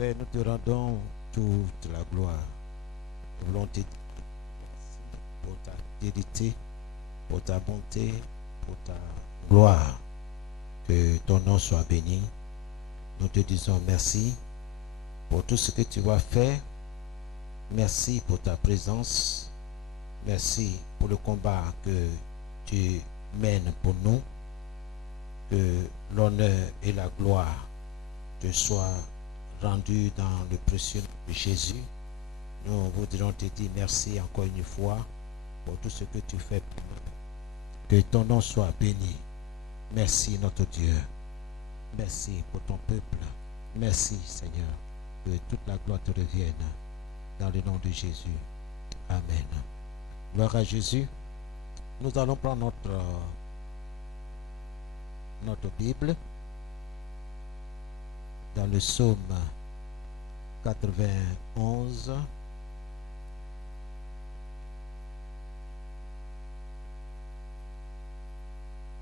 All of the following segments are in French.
Père, nous te rendons toute la gloire. Nous voulons te dire pour ta fidélité, pour ta bonté, pour ta gloire. Que ton nom soit béni. Nous te disons merci pour tout ce que tu vas faire. Merci pour ta présence. Merci pour le combat que tu mènes pour nous. Que l'honneur et la gloire te soient rendus dans le précieux nom de Jésus. Nous voudrions te dire merci encore une fois pour tout ce que tu fais pour nous. Que ton nom soit béni. Merci notre Dieu. Merci pour ton peuple. Merci Seigneur. Que toute la gloire te revienne dans le nom de Jésus. Amen. Gloire à Jésus. Nous allons prendre notre Bible dans le psaume 91.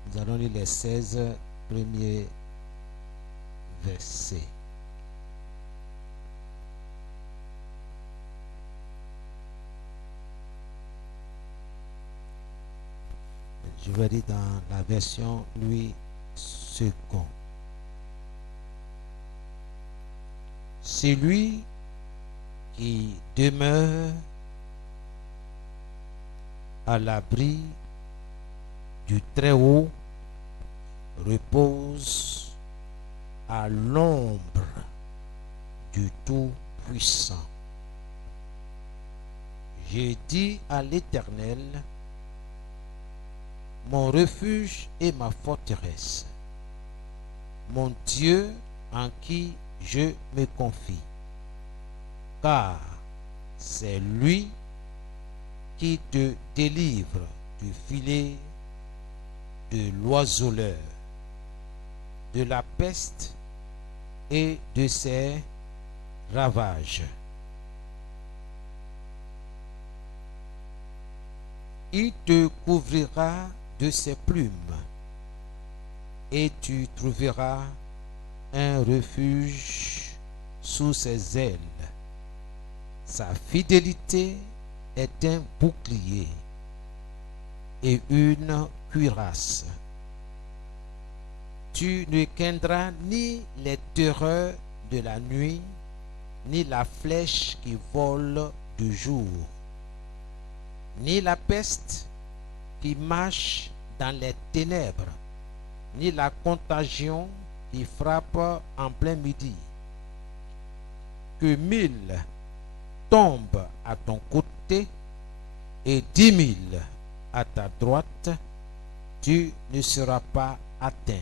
Nous allons lire les 16 premiers versets. Je vais lire dans la version Louis II. Celui qui demeure à l'abri du Très-Haut repose à l'ombre du Tout-Puissant. J'ai dit à l'Éternel, mon refuge et ma forteresse, mon Dieu en qui je me confie, car c'est lui qui te délivre du filet de l'oiseleur, de la peste et de ses ravages. Il te couvrira de ses plumes et tu trouveras un refuge sous ses ailes. Sa fidélité est un bouclier et une cuirasse. Tu ne craindras ni les terreurs de la nuit, ni la flèche qui vole de jour, ni la peste qui marche dans les ténèbres, ni la contagion qui frappe en plein midi. Que 1000 tombent à ton côté et 10 000 à ta droite, tu ne seras pas atteint.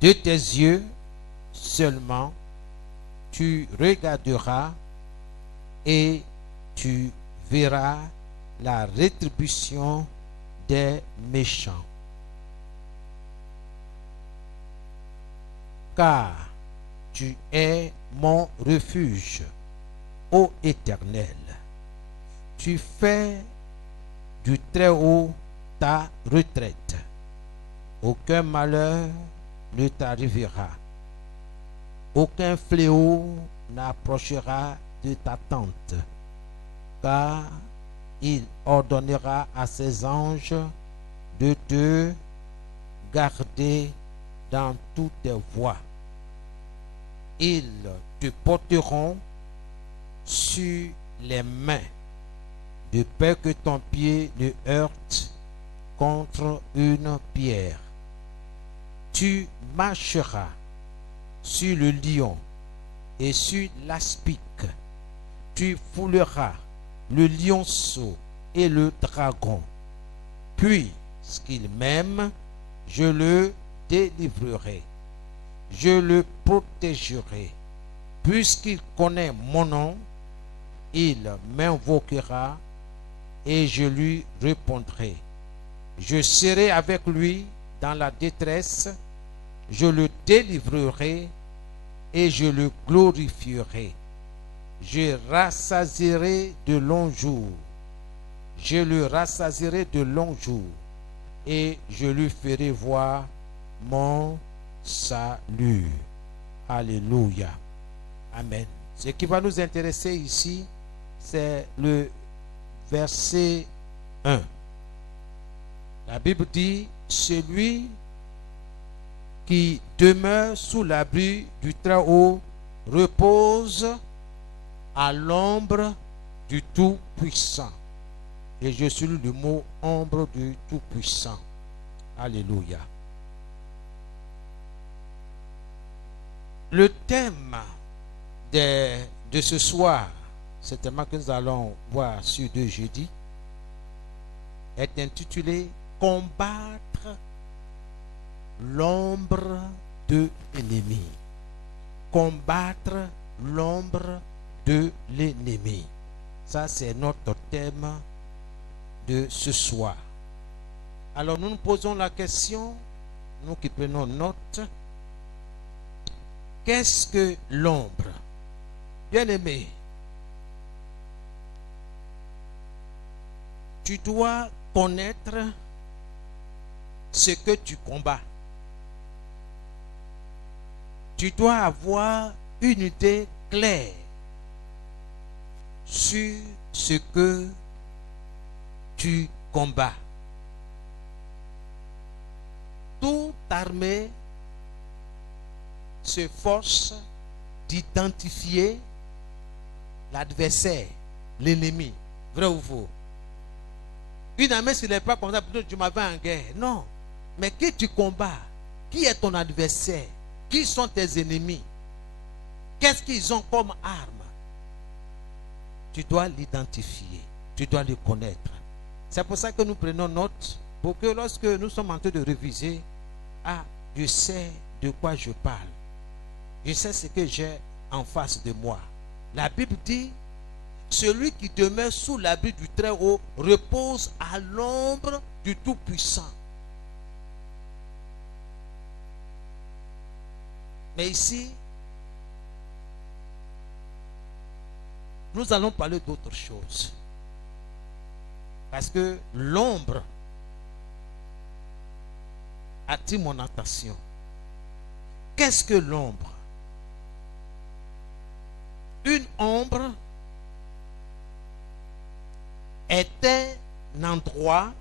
De tes yeux seulement, tu regarderas et tu verras la rétribution des méchants. Car tu es mon refuge, ô Éternel. Tu fais du Très-Haut ta retraite. Aucun malheur ne t'arrivera. Aucun fléau n'approchera de ta tente. Car il ordonnera à ses anges de te garder dans toutes tes voies. Ils te porteront sur les mains, de peur que ton pied ne heurte contre une pierre. Tu marcheras sur le lion et sur l'aspic. Tu fouleras le lionceau et le dragon. Puisqu'il m'aime, je le délivrerai. Je le protégerai. Puisqu'il connaît mon nom, il m'invoquera et je lui répondrai. Je serai avec lui dans la détresse. Je le délivrerai et je le glorifierai. Je rassasierai de longs jours. Je le rassasierai de longs jours et je lui ferai voir mon salut. Alléluia. Amen. Ce qui va nous intéresser ici, c'est le verset 1. La Bible dit, celui qui demeure sous l'abri du Très-Haut repose à l'ombre du Tout-Puissant. Et je suis le mot ombre du Tout-Puissant. Alléluia. Le thème de ce soir, ce thème que nous allons voir sur 2 jeudis, est intitulé Combattre l'ombre de l'ennemi. Combattre l'ombre de l'ennemi. Ça, c'est notre thème de ce soir. Alors, nous nous posons la question, nous qui prenons note, qu'est-ce que l'ombre? Bien-aimé, tu dois connaître ce que tu combats. Tu dois avoir une idée claire sur ce que tu combats. Toute armée se force d'identifier l'adversaire, l'ennemi. Vrai ou faux? Une armée, ce n'est pas comme ça, tu m'avais en guerre. Non. Mais qui tu combats? Qui est ton adversaire? Qui sont tes ennemis? Qu'est-ce qu'ils ont comme arme? Tu dois l'identifier. Tu dois le connaître. C'est pour ça que nous prenons note, pour que lorsque nous sommes en train de réviser, je sais de quoi je parle. Je sais ce que j'ai en face de moi. La Bible dit, celui qui demeure sous l'abri du Très-Haut repose à l'ombre du Tout-Puissant. Mais ici, nous allons parler d'autre chose. Parce que l'ombre attire mon attention. Qu'est-ce que l'ombre? Une ombre est un endroit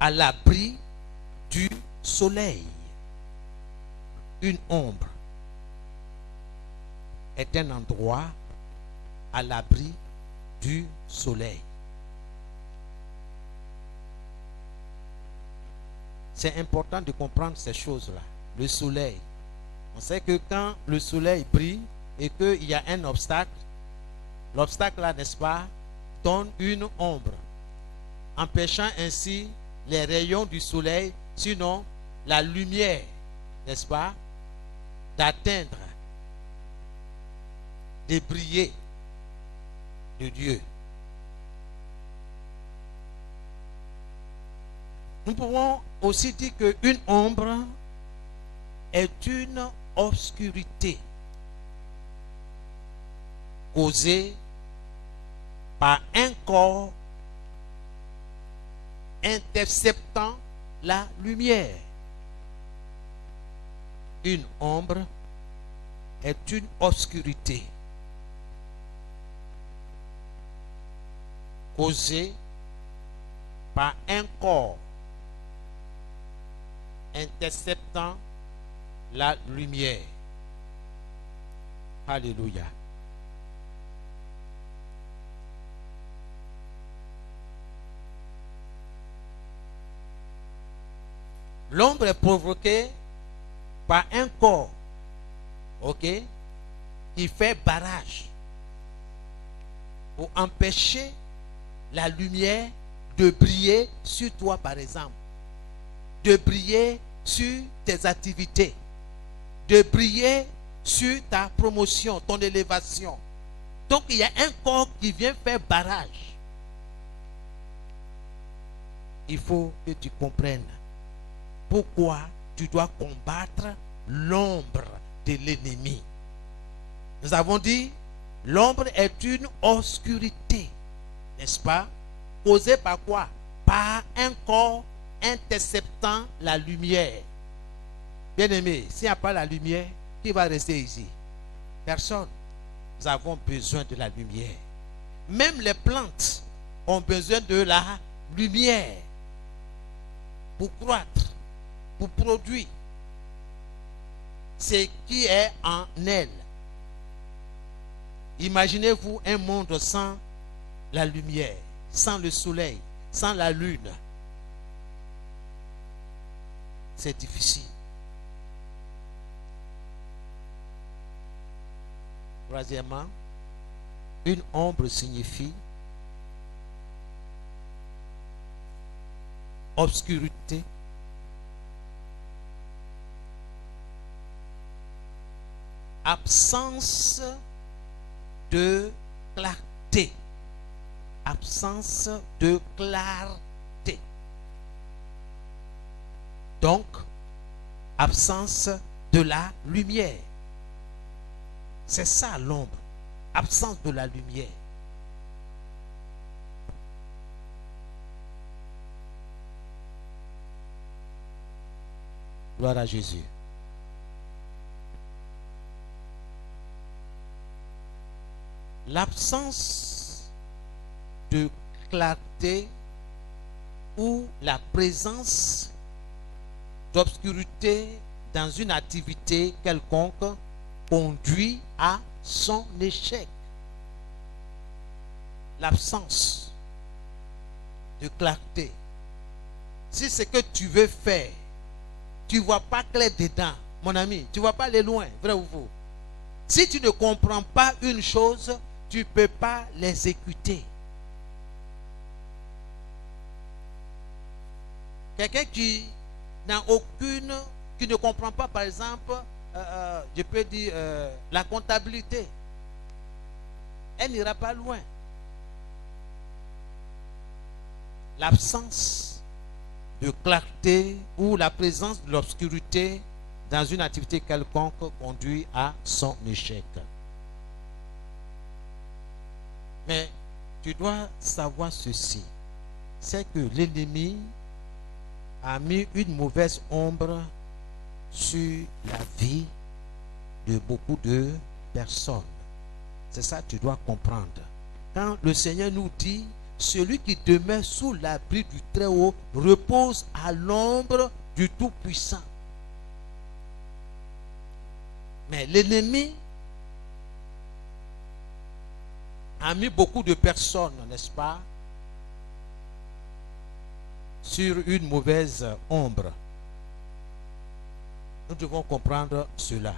à l'abri du soleil. Une ombre est un endroit à l'abri du soleil. C'est important de comprendre ces choses-là. Le soleil. On sait que quand le soleil brille et qu'il y a un obstacle, l'obstacle là, n'est-ce pas, donne une ombre, empêchant ainsi les rayons du soleil, sinon la lumière, n'est-ce pas, d'atteindre, de briller de Dieu. Nous pouvons aussi dire qu'une ombre est une obscurité causée par un corps interceptant la lumière. Une ombre est une obscurité causée par un corps interceptant la lumière. Alléluia. L'ombre est provoquée par un corps, qui fait barrage pour empêcher la lumière de briller sur toi, par exemple, de briller sur tes activités, de briller sur ta promotion, ton élévation. Donc il y a un corps qui vient faire barrage. Il faut que tu comprennes pourquoi tu dois combattre l'ombre de l'ennemi. Nous avons dit, l'ombre est une obscurité, n'est-ce pas? Causée par quoi? Par un corps interceptant la lumière. Bien aimé, s'il n'y a pas la lumière, qui va rester ici? Personne. Nous avons besoin de la lumière. Même les plantes ont besoin de la lumière pour croître, pour produire ce qui est en elle. Imaginez-vous un monde sans la lumière, sans le soleil, sans la lune. C'est difficile. Troisièmement, une ombre signifie obscurité, absence de clarté, absence de clarté. Donc, absence de la lumière. C'est ça l'ombre, absence de la lumière. Gloire à Jésus. L'absence de clarté ou la présence d'obscurité dans une activité quelconque conduit à son échec. L'absence de clarté. Si ce que tu veux faire, tu ne vois pas clair dedans, mon ami, tu ne vas pas aller loin, vrai ou faux? Si tu ne comprends pas une chose, tu ne peux pas l'exécuter. Quelqu'un qui n'a aucune, qui ne comprend pas, par exemple, je peux dire la comptabilité, elle n'ira pas loin. L'absence de clarté ou la présence de l'obscurité dans une activité quelconque conduit à son échec. Mais tu dois savoir ceci, c'est que l'ennemi a mis une mauvaise ombre sur la vie de beaucoup de personnes. C'est ça que tu dois comprendre. Quand le Seigneur nous dit, celui qui demeure sous l'abri du Très-Haut repose à l'ombre du Tout-Puissant. Mais l'ennemi a mis beaucoup de personnes, n'est-ce pas, sur une mauvaise ombre. Nous devons comprendre cela.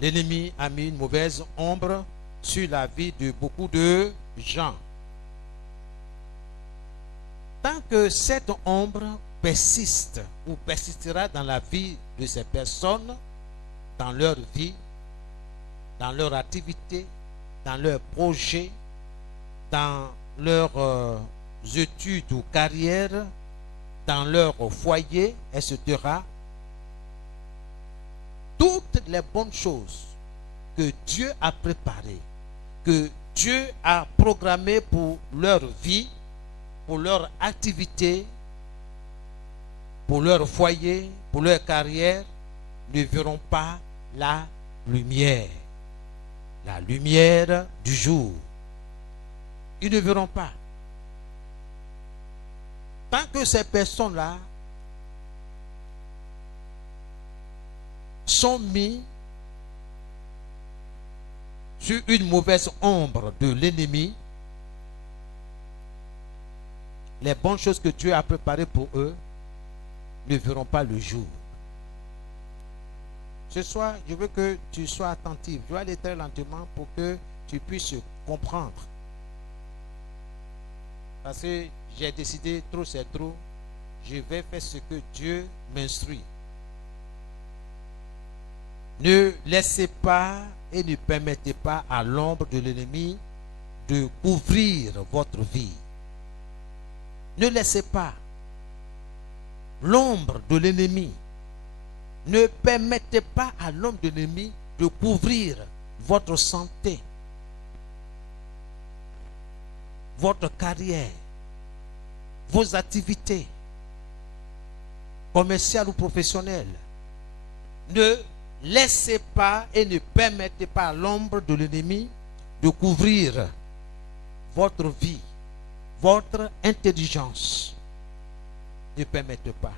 L'ennemi a mis une mauvaise ombre sur la vie de beaucoup de gens. Tant que cette ombre persiste ou persistera dans la vie de ces personnes, dans leur vie, dans leur activité, dans leurs projets, dans leurs études ou carrières, dans leur foyer, etc., toutes les bonnes choses que Dieu a préparées, que Dieu a programmées pour leur vie, pour leur activité, pour leur foyer, pour leur carrière, ne verront pas la lumière du jour. Ils ne verront pas. Tant que ces personnes-là sont mis sur une mauvaise ombre de l'ennemi, les bonnes choses que Dieu a préparées pour eux ne verront pas le jour. Ce soir, je veux que tu sois attentif. Je vais aller très lentement pour que tu puisses comprendre. Parce que j'ai décidé, trop c'est trop, je vais faire ce que Dieu m'instruit. Ne laissez pas et ne permettez pas à l'ombre de l'ennemi de couvrir votre vie. Ne laissez pas l'ombre de l'ennemi. Ne permettez pas à l'homme de l'ennemi de couvrir votre santé, votre carrière, vos activités commerciales ou professionnelles. Ne laissez pas et ne permettez pas à l'ombre de l'ennemi de couvrir votre vie, votre intelligence. Ne permettez pas.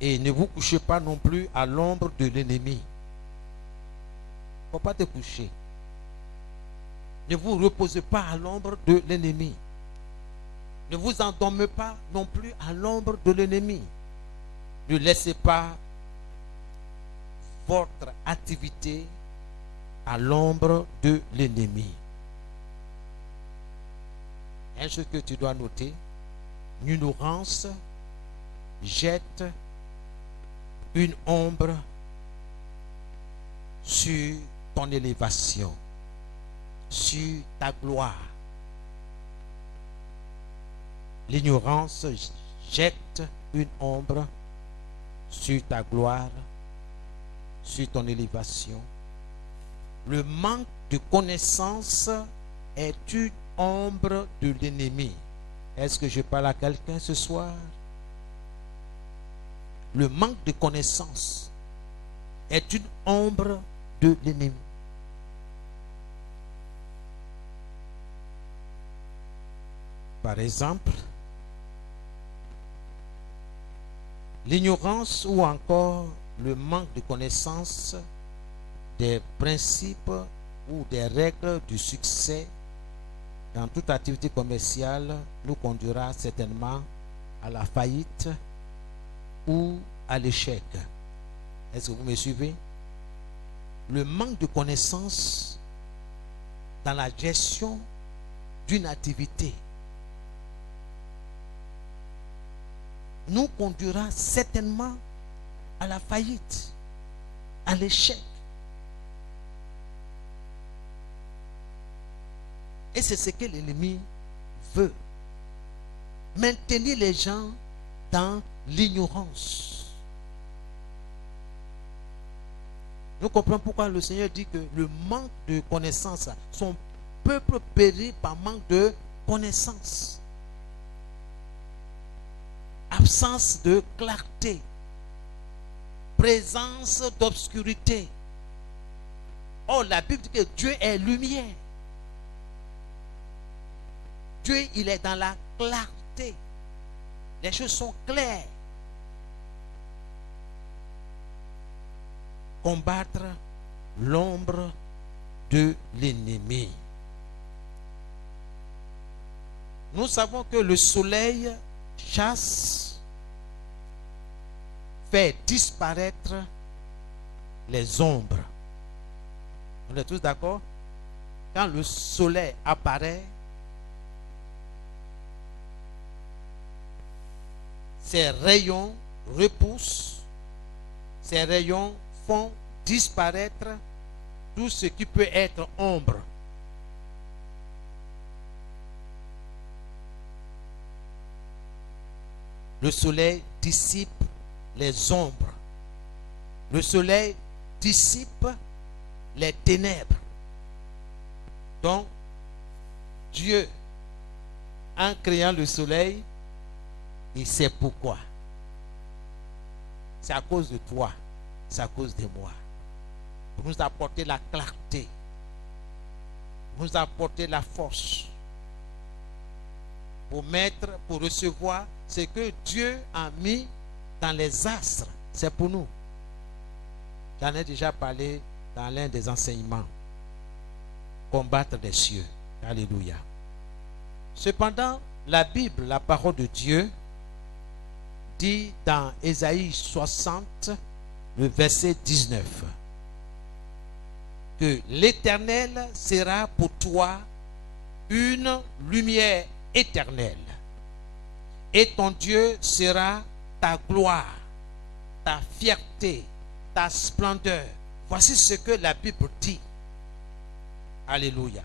Et ne vous couchez pas non plus à l'ombre de l'ennemi. Il ne faut pas te coucher. Ne vous reposez pas à l'ombre de l'ennemi. Ne vous endormez pas non plus à l'ombre de l'ennemi. Ne laissez pas votre activité à l'ombre de l'ennemi. Un chose que tu dois noter, l'ignorance jette une ombre sur ton élévation, sur ta gloire. L'ignorance jette une ombre sur ta gloire, sur ton élévation. Le manque de connaissance est une ombre de l'ennemi. Est-ce que je parle à quelqu'un ce soir? Le manque de connaissance est une ombre de l'ennemi. Par exemple, l'ignorance ou encore le manque de connaissance des principes ou des règles du succès dans toute activité commerciale nous conduira certainement à la faillite ou à l'échec. Est-ce que vous me suivez? Le manque de connaissance dans la gestion d'une activité nous conduira certainement à la faillite, à l'échec. Et c'est ce que l'ennemi veut. Maintenir les gens dans l'ignorance. Nous comprenons pourquoi le Seigneur dit que le manque de connaissance, son peuple périt par manque de connaissance. Absence de clarté, présence d'obscurité. Or, la Bible dit que Dieu est lumière. Dieu, il est dans la clarté. Les choses sont claires. Combattre l'ombre de l'ennemi. Nous savons que le soleil chasse, fait disparaître les ombres. On est tous d'accord? Quand le soleil apparaît, ses rayons repoussent, ses rayons font disparaître tout ce qui peut être ombre. Le soleil dissipe les ombres. Le soleil dissipe les ténèbres. Donc, Dieu, en créant le soleil, il sait pourquoi. C'est à cause de toi. C'est à cause de moi. Pour nous apporter la clarté. Pour nous apporter la force. Pour recevoir ce que Dieu a mis dans les astres. C'est pour nous. J'en ai déjà parlé dans l'un des enseignements. Combattre les cieux. Alléluia. Cependant, la Bible, la parole de Dieu, dit dans Ésaïe 60, le verset 19, que l'Éternel sera pour toi une lumière éternelle, et ton Dieu sera ta gloire, ta fierté, ta splendeur. Voici ce que la Bible dit. Alléluia.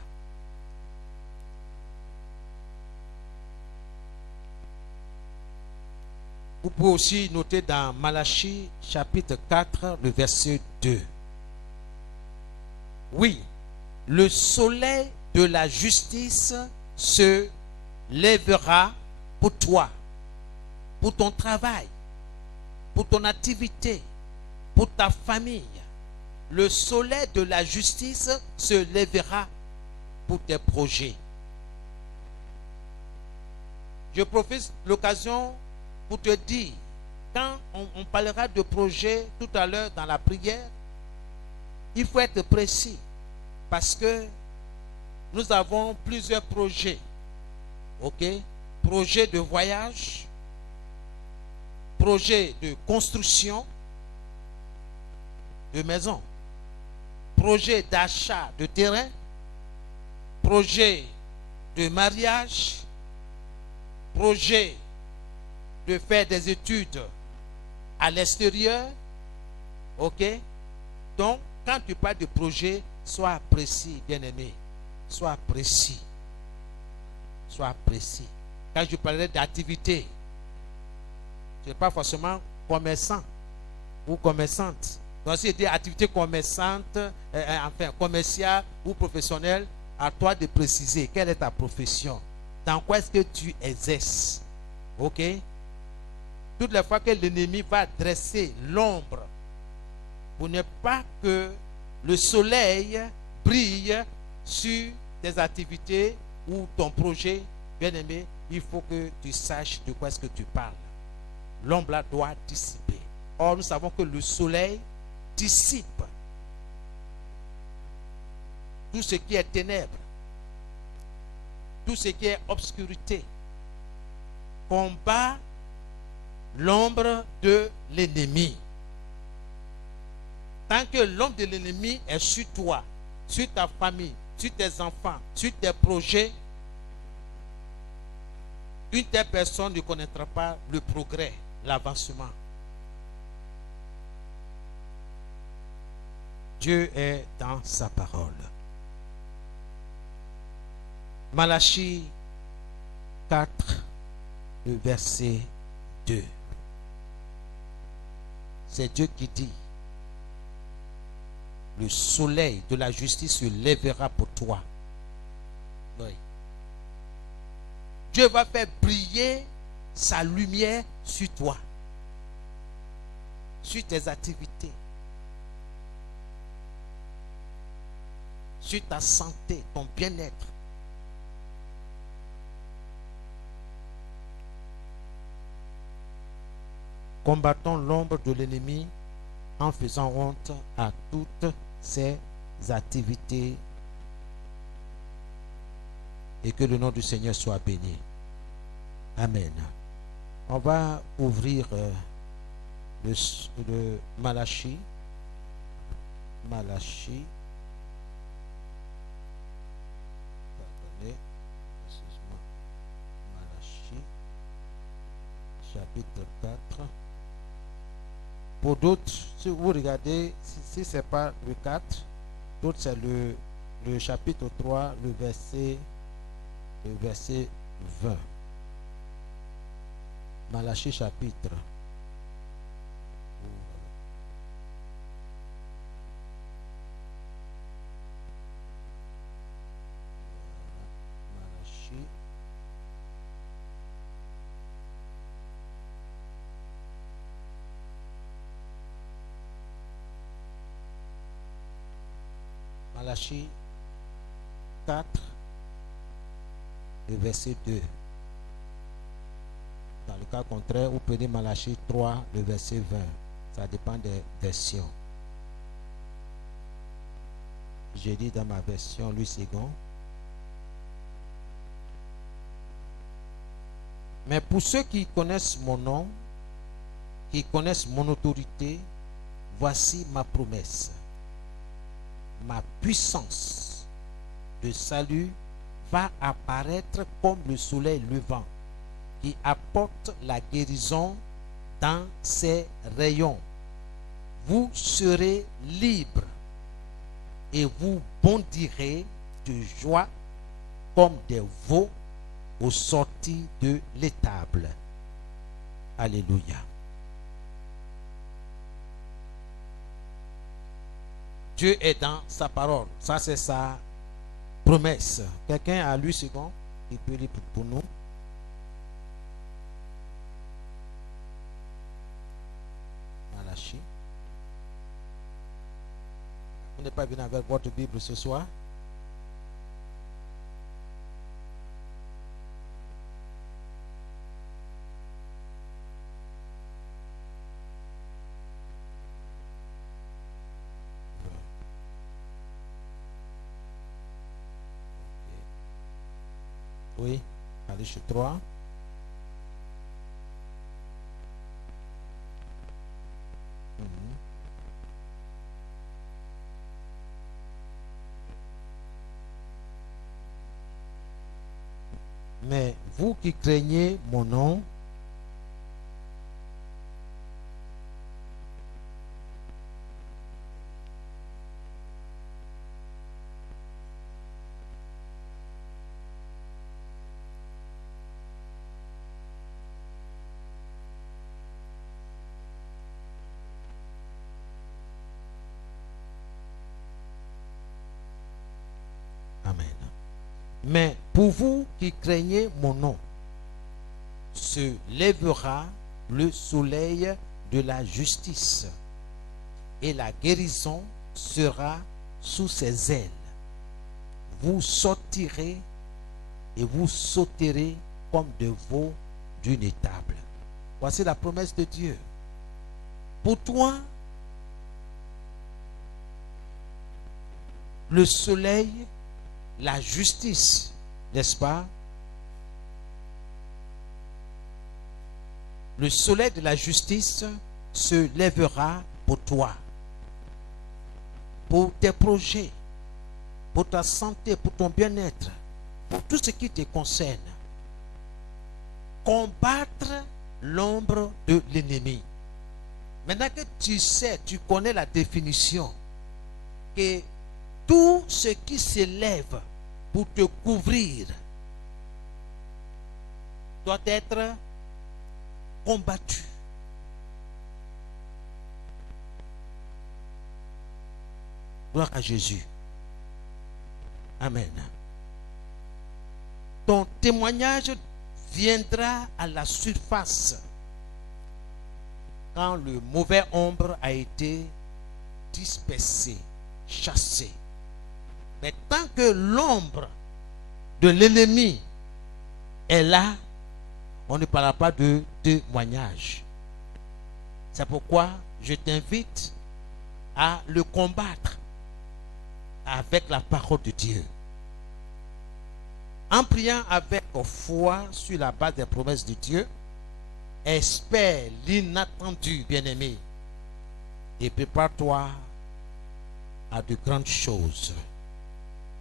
Vous pouvez aussi noter dans Malachie chapitre 4, le verset 2. Oui, le soleil de la justice se lèvera pour toi, pour ton travail, pour ton activité, pour ta famille. Le soleil de la justice se lèvera pour tes projets. Je profite de l'occasion pour te dire, quand on parlera de projets tout à l'heure dans la prière, il faut être précis parce que nous avons plusieurs projets. Ok? Projet de voyage, projet de construction de maison, projet d'achat de terrain, projet de mariage, projet de faire des études à l'extérieur. Ok? Donc, quand tu parles de projet, sois précis, bien-aimé. Sois précis. Sois précis. Quand je parlerai d'activité, je ne suis pas forcément commerçant ou commerçante. Donc, si c'était activité commerçante, enfin commerciale ou professionnelle, à toi de préciser quelle est ta profession. Dans quoi est-ce que tu exerces? Ok? Toutes les fois que l'ennemi va dresser l'ombre pour ne pas que le soleil brille sur tes activités ou ton projet, bien-aimé, il faut que tu saches de quoi est-ce que tu parles. L'ombre là doit dissiper. Or, nous savons que le soleil dissipe tout ce qui est ténèbres, tout ce qui est obscurité, combat l'ombre de l'ennemi. Tant que l'ombre de l'ennemi est sur toi, sur ta famille, sur tes enfants, sur tes projets, une telle personne ne connaîtra pas le progrès, l'avancement. Dieu est dans sa parole. Malachie 4, le verset 2. C'est Dieu qui dit: le soleil de la justice se lèvera pour toi. Oui. Dieu va faire briller sa lumière sur toi, sur tes activités, sur ta santé, ton bien-être. Combattons l'ombre de l'ennemi en faisant honte à toutes ses activités, et que le nom du Seigneur soit béni. Amen. On va ouvrir le Malachie. Malachie. Attendez, excuse-moi. Malachie, chapitre 4. Pour d'autres, si vous regardez, si ce n'est pas le 4, d'autres c'est le chapitre 3, le verset 20. Malachie chapitre. Malachie. Malachie 4, le verset 2. Dans le cas contraire, vous prenez Malachie 3, le verset 20. Ça dépend des versions. J'ai dit dans ma version Louis II. Mais pour ceux qui connaissent mon nom, qui connaissent mon autorité, voici ma promesse. Ma puissance de salut va apparaître comme le soleil levant qui apporte la guérison dans ses rayons. Vous serez libres et vous bondirez de joie comme des veaux aux sorties de l'étable. Alléluia. Dieu est dans sa parole. Ça, c'est sa promesse. Quelqu'un a lu second? Il peut lire pour nous. Vous n'êtes pas venu avec votre Bible ce soir? Oui, allez chez 3. Mais vous qui craignez mon nom, amen. Mais pour vous qui craignez mon nom, se lèvera le soleil de la justice, et la guérison sera sous ses ailes. Vous sortirez et vous sauterez comme des veaux d'une étable. Voici la promesse de Dieu. Pour toi, le soleil, la justice, n'est-ce pas? Le soleil de la justice se lèvera pour toi, pour tes projets, pour ta santé, pour ton bien-être, pour tout ce qui te concerne. Combattre l'ombre de l'ennemi. Maintenant que tu sais, tu connais la définition, que tout ce qui se lève pour te couvrir doit être combattu. Gloire à Jésus. Amen. Ton témoignage viendra à la surface quand le mauvais ombre a été dispersé, chassé. Mais tant que l'ombre de l'ennemi est là, on ne parlera pas de témoignage. C'est pourquoi je t'invite à le combattre avec la parole de Dieu. En priant avec foi sur la base des promesses de Dieu, espère l'inattendu, bien-aimé, et prépare-toi à de grandes choses,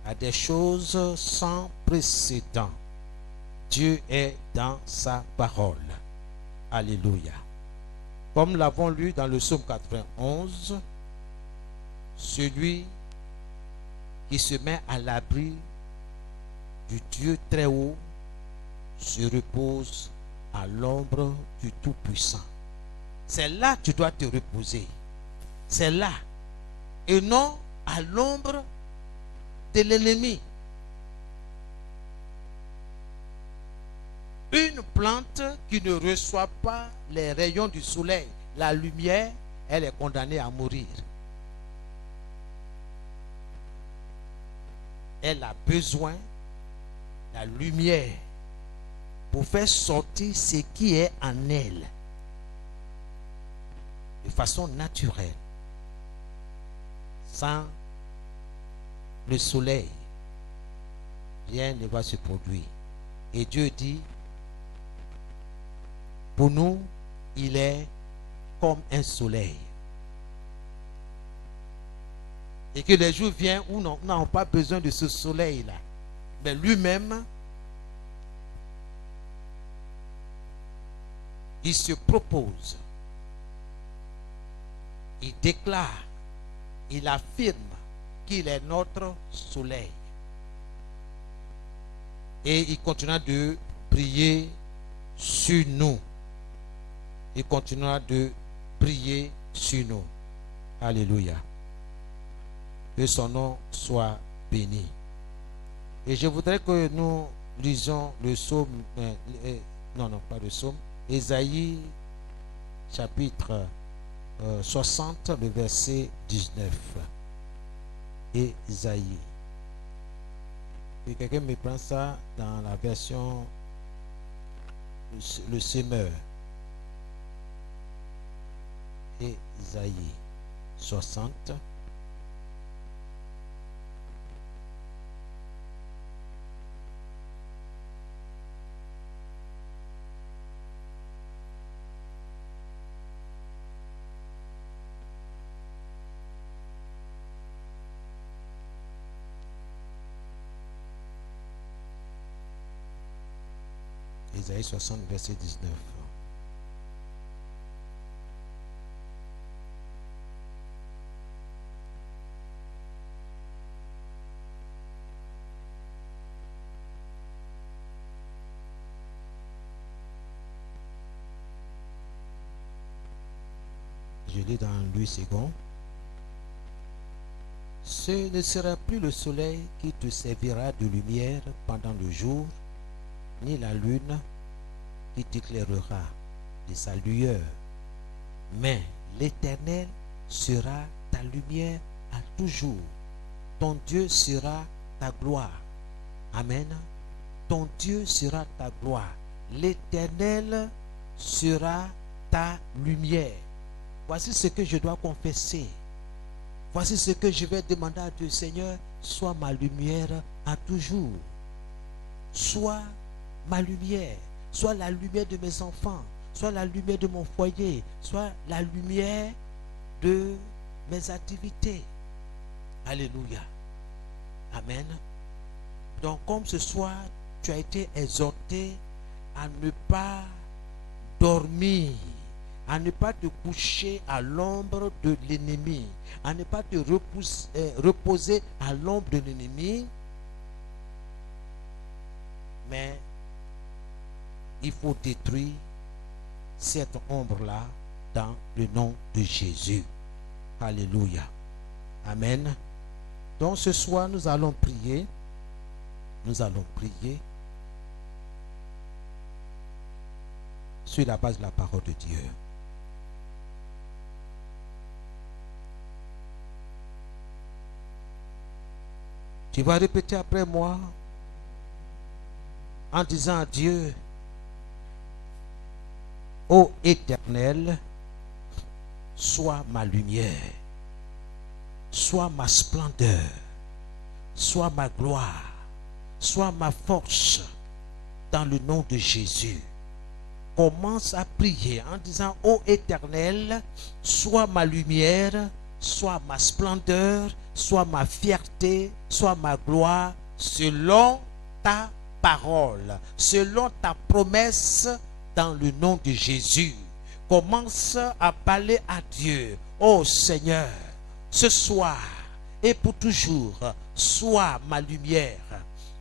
à des choses sans précédent. Dieu est dans sa parole. Alléluia. Comme l'avons lu dans le psaume 91, celui qui se met à l'abri du Dieu très haut se repose à l'ombre du Tout-Puissant. C'est là que tu dois te reposer. C'est là. Et non à l'ombre de l'ennemi. Une plante qui ne reçoit pas les rayons du soleil, la lumière, elle est condamnée à mourir. Elle a besoin de la lumière pour faire sortir ce qui est en elle de façon naturelle. Sans le soleil, rien ne va se produire. Et Dieu dit, pour nous, il est comme un soleil. Et que les jours viennent où nous n'avons pas besoin de ce soleil-là. Mais lui-même, il se propose. Il déclare, il affirme qu'il est notre soleil. Et il continuera de briller sur nous. Il continuera de briller sur nous. Alléluia. Que son nom soit béni. Et je voudrais que nous lisions le psaume, non, pas le psaume, Ésaïe chapitre 60, le verset 19. et Isaïe. Et quelqu'un me prend ça dans la version le semeur. Et Isaïe 60. Isaïe 60, verset 19. Je lis dans Louis II. Ce ne sera plus le soleil qui te servira de lumière pendant le jour, ni la lune qui t'éclairera de sa lueur, mais l'Éternel sera ta lumière à toujours. Ton Dieu sera ta gloire. Amen. Ton Dieu sera ta gloire. L'Éternel sera ta lumière. Voici ce que je dois confesser. Voici ce que je vais demander à Dieu. Seigneur, sois ma lumière à toujours. Sois ma lumière, soit la lumière de mes enfants, soit la lumière de mon foyer, soit la lumière de mes activités. Alléluia. Amen. Donc comme ce soir, tu as été exhorté à ne pas dormir, à ne pas te coucher à l'ombre de l'ennemi, à ne pas te reposer à l'ombre de l'ennemi, mais il faut détruire cette ombre-là dans le nom de Jésus. Alléluia. Amen. Donc ce soir, nous allons prier. Nous allons prier sur la base de la parole de Dieu. Tu vas répéter après moi en disant à Dieu: Ô Éternel, sois ma lumière, sois ma splendeur, sois ma gloire, sois ma force, dans le nom de Jésus. Commence à prier en disant: Ô Éternel, sois ma lumière, sois ma splendeur, sois ma fierté, sois ma gloire, selon ta parole, selon ta promesse, dans le nom de Jésus. Commence à parler à Dieu. Oh Seigneur, ce soir et pour toujours, sois ma lumière,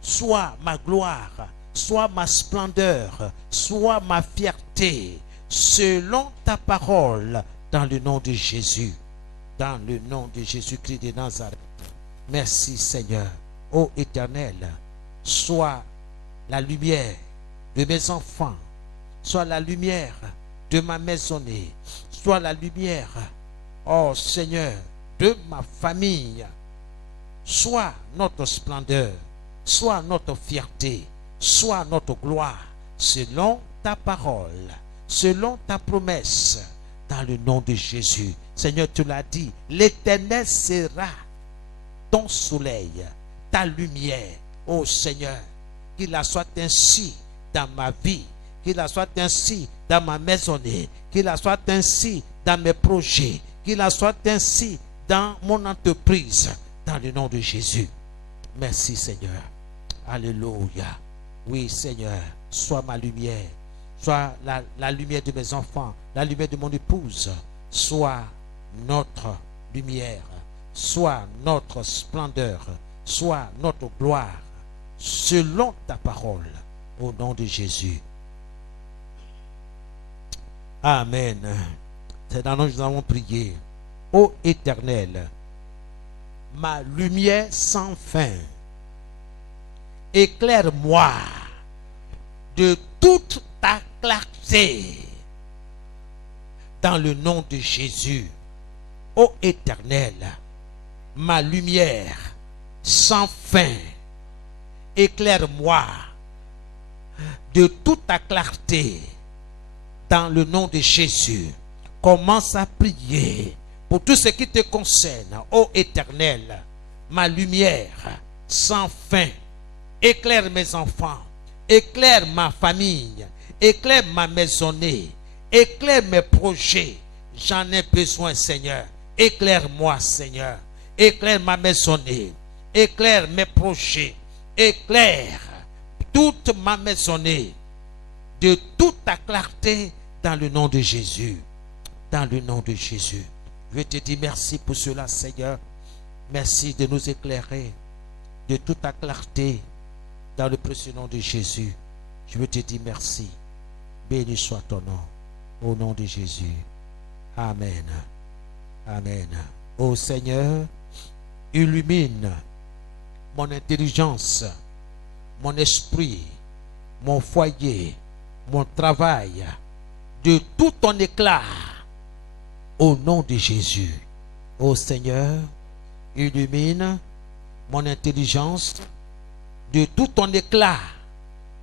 sois ma gloire, sois ma splendeur, sois ma fierté, selon ta parole, dans le nom de Jésus. Dans le nom de Jésus-Christ de Nazareth. Merci Seigneur. Ô Éternel, sois la lumière de mes enfants, sois la lumière de ma maisonnée, sois la lumière, oh Seigneur, de ma famille. Sois notre splendeur, sois notre fierté, sois notre gloire, selon ta parole, selon ta promesse, dans le nom de Jésus. Seigneur, tu l'as dit, l'Éternel sera ton soleil, ta lumière. Oh Seigneur, qu'il en soit ainsi dans ma vie, qu'il en soit ainsi dans ma maisonnée, qu'il en soit ainsi dans mes projets, qu'il en soit ainsi dans mon entreprise, dans le nom de Jésus. Merci Seigneur. Alléluia. Oui Seigneur, sois ma lumière, sois la lumière de mes enfants, la lumière de mon épouse, sois notre lumière, sois notre splendeur, sois notre gloire, selon ta parole, au nom de Jésus. Amen. C'est dans nous que nous avons prié. Ô Éternel, ma lumière sans fin, éclaire-moi de toute ta clarté, dans le nom de Jésus. Ô Éternel, ma lumière sans fin. Éclaire-moi de toute ta clarté dans le nom de Jésus. Commence à prier pour tout ce qui te concerne, ô Éternel, ma lumière sans fin. Éclaire mes enfants, éclaire ma famille, éclaire ma maisonnée, éclaire mes projets. J'en ai besoin, Seigneur. Éclaire-moi, Seigneur. Éclaire ma maisonnée, éclaire mes projets, éclaire toute ma maisonnée de toute ta clarté dans le nom de Jésus. Dans le nom de Jésus. Je te dis merci pour cela, Seigneur. Merci de nous éclairer de toute ta clarté dans le précieux nom de Jésus. Je veux te dire merci. Béni soit ton nom. Au nom de Jésus. Amen. Amen. Ô Seigneur, illumine mon intelligence, mon esprit, mon foyer, mon travail, de tout ton éclat, au nom de Jésus. Ô Seigneur, illumine mon intelligence, de tout ton éclat,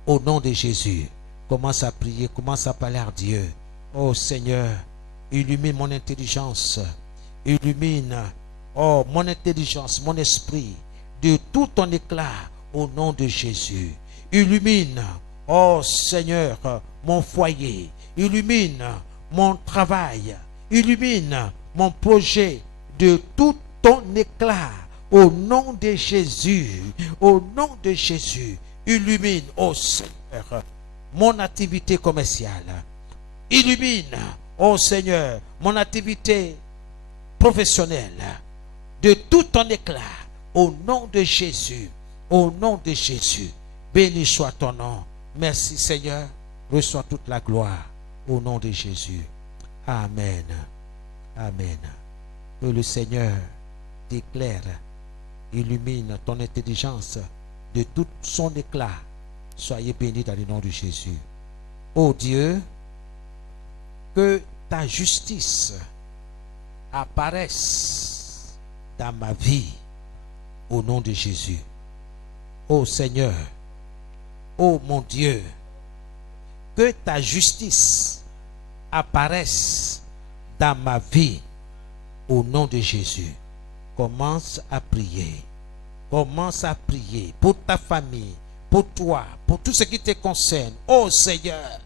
au nom de Jésus. Commence à prier, commence à parler à Dieu. Ô Seigneur, illumine mon intelligence, illumine, oh, mon intelligence, mon esprit, de tout ton éclat, au nom de Jésus. Illumine, oh Seigneur, mon foyer, illumine mon travail, illumine mon projet de tout ton éclat, au nom de Jésus, au nom de Jésus. Illumine, oh Seigneur, mon activité commerciale, illumine, oh Seigneur, mon activité professionnelle, de tout ton éclat, au nom de Jésus, au nom de Jésus. Béni soit ton nom. Merci Seigneur, reçois toute la gloire, au nom de Jésus. Amen. Amen. Que le Seigneur t'éclaire, illumine ton intelligence de tout son éclat. Soyez bénis dans le nom de Jésus. Ô Dieu, que ta justice apparaisse dans ma vie, au nom de Jésus. Ô Seigneur, ô mon Dieu, que ta justice apparaisse dans ma vie, au nom de Jésus. Commence à prier. Commence à prier pour ta famille, pour toi, pour tout ce qui te concerne. Ô Seigneur,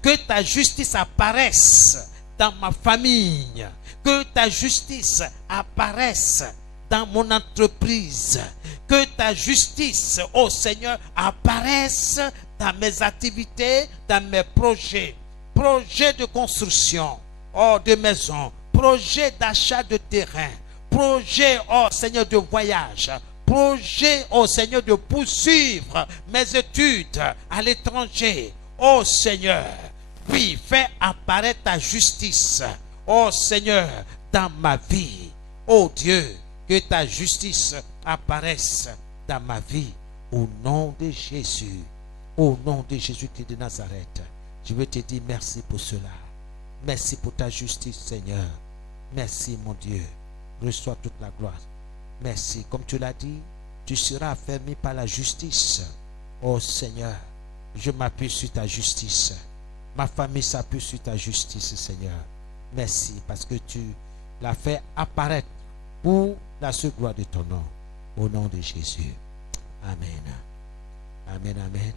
que ta justice apparaisse dans ma famille. Que ta justice apparaisse dans mon entreprise. Que ta justice, ô Seigneur, apparaisse dans mes activités, dans mes projets. Projets de construction, oh, de maison. Projet d'achat de terrain. Projet, oh Seigneur, de voyage. Projet, oh Seigneur, de poursuivre mes études à l'étranger. Oh Seigneur, oui, fais apparaître ta justice, oh Seigneur, dans ma vie. Oh Dieu, que ta justice apparaisse dans ma vie, au nom de Jésus. Au nom de Jésus-Christ de Nazareth. Je veux te dire merci pour cela. Merci pour ta justice, Seigneur. Merci, mon Dieu. Reçois toute la gloire. Merci. Comme tu l'as dit, tu seras affermi par la justice. Oh Seigneur, je m'appuie sur ta justice. Ma famille s'appuie sur ta justice, Seigneur. Merci parce que tu l'as fait apparaître pour la seule gloire de ton nom. Au nom de Jésus. Amen. Amen, amen.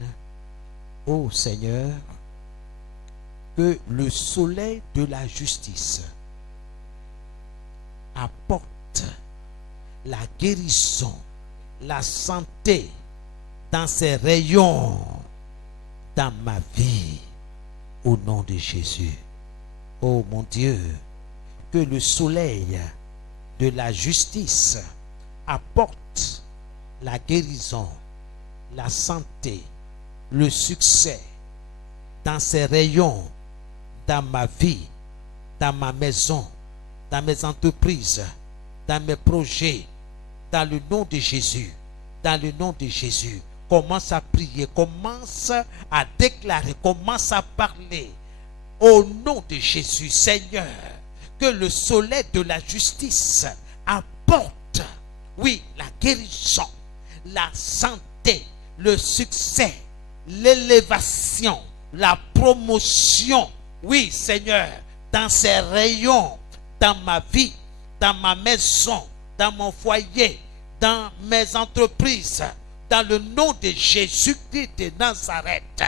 Oh Seigneur, que le soleil de la justice apporte la guérison, la santé dans ses rayons, dans ma vie, au nom de Jésus. Oh mon Dieu, que le soleil de la justice apporte la guérison, la santé, le succès dans ses rayons, dans ma vie, dans ma maison, dans mes entreprises, dans mes projets, dans le nom de Jésus, dans le nom de Jésus. Commence à prier, commence à déclarer, commence à parler au nom de Jésus. Seigneur, que le soleil de la justice apporte Oui, la guérison, la santé, le succès, l'élévation, la promotion. Oui, Seigneur, dans ces rayons, dans ma vie, dans ma maison, dans mon foyer, dans mes entreprises, dans le nom de Jésus-Christ de Nazareth,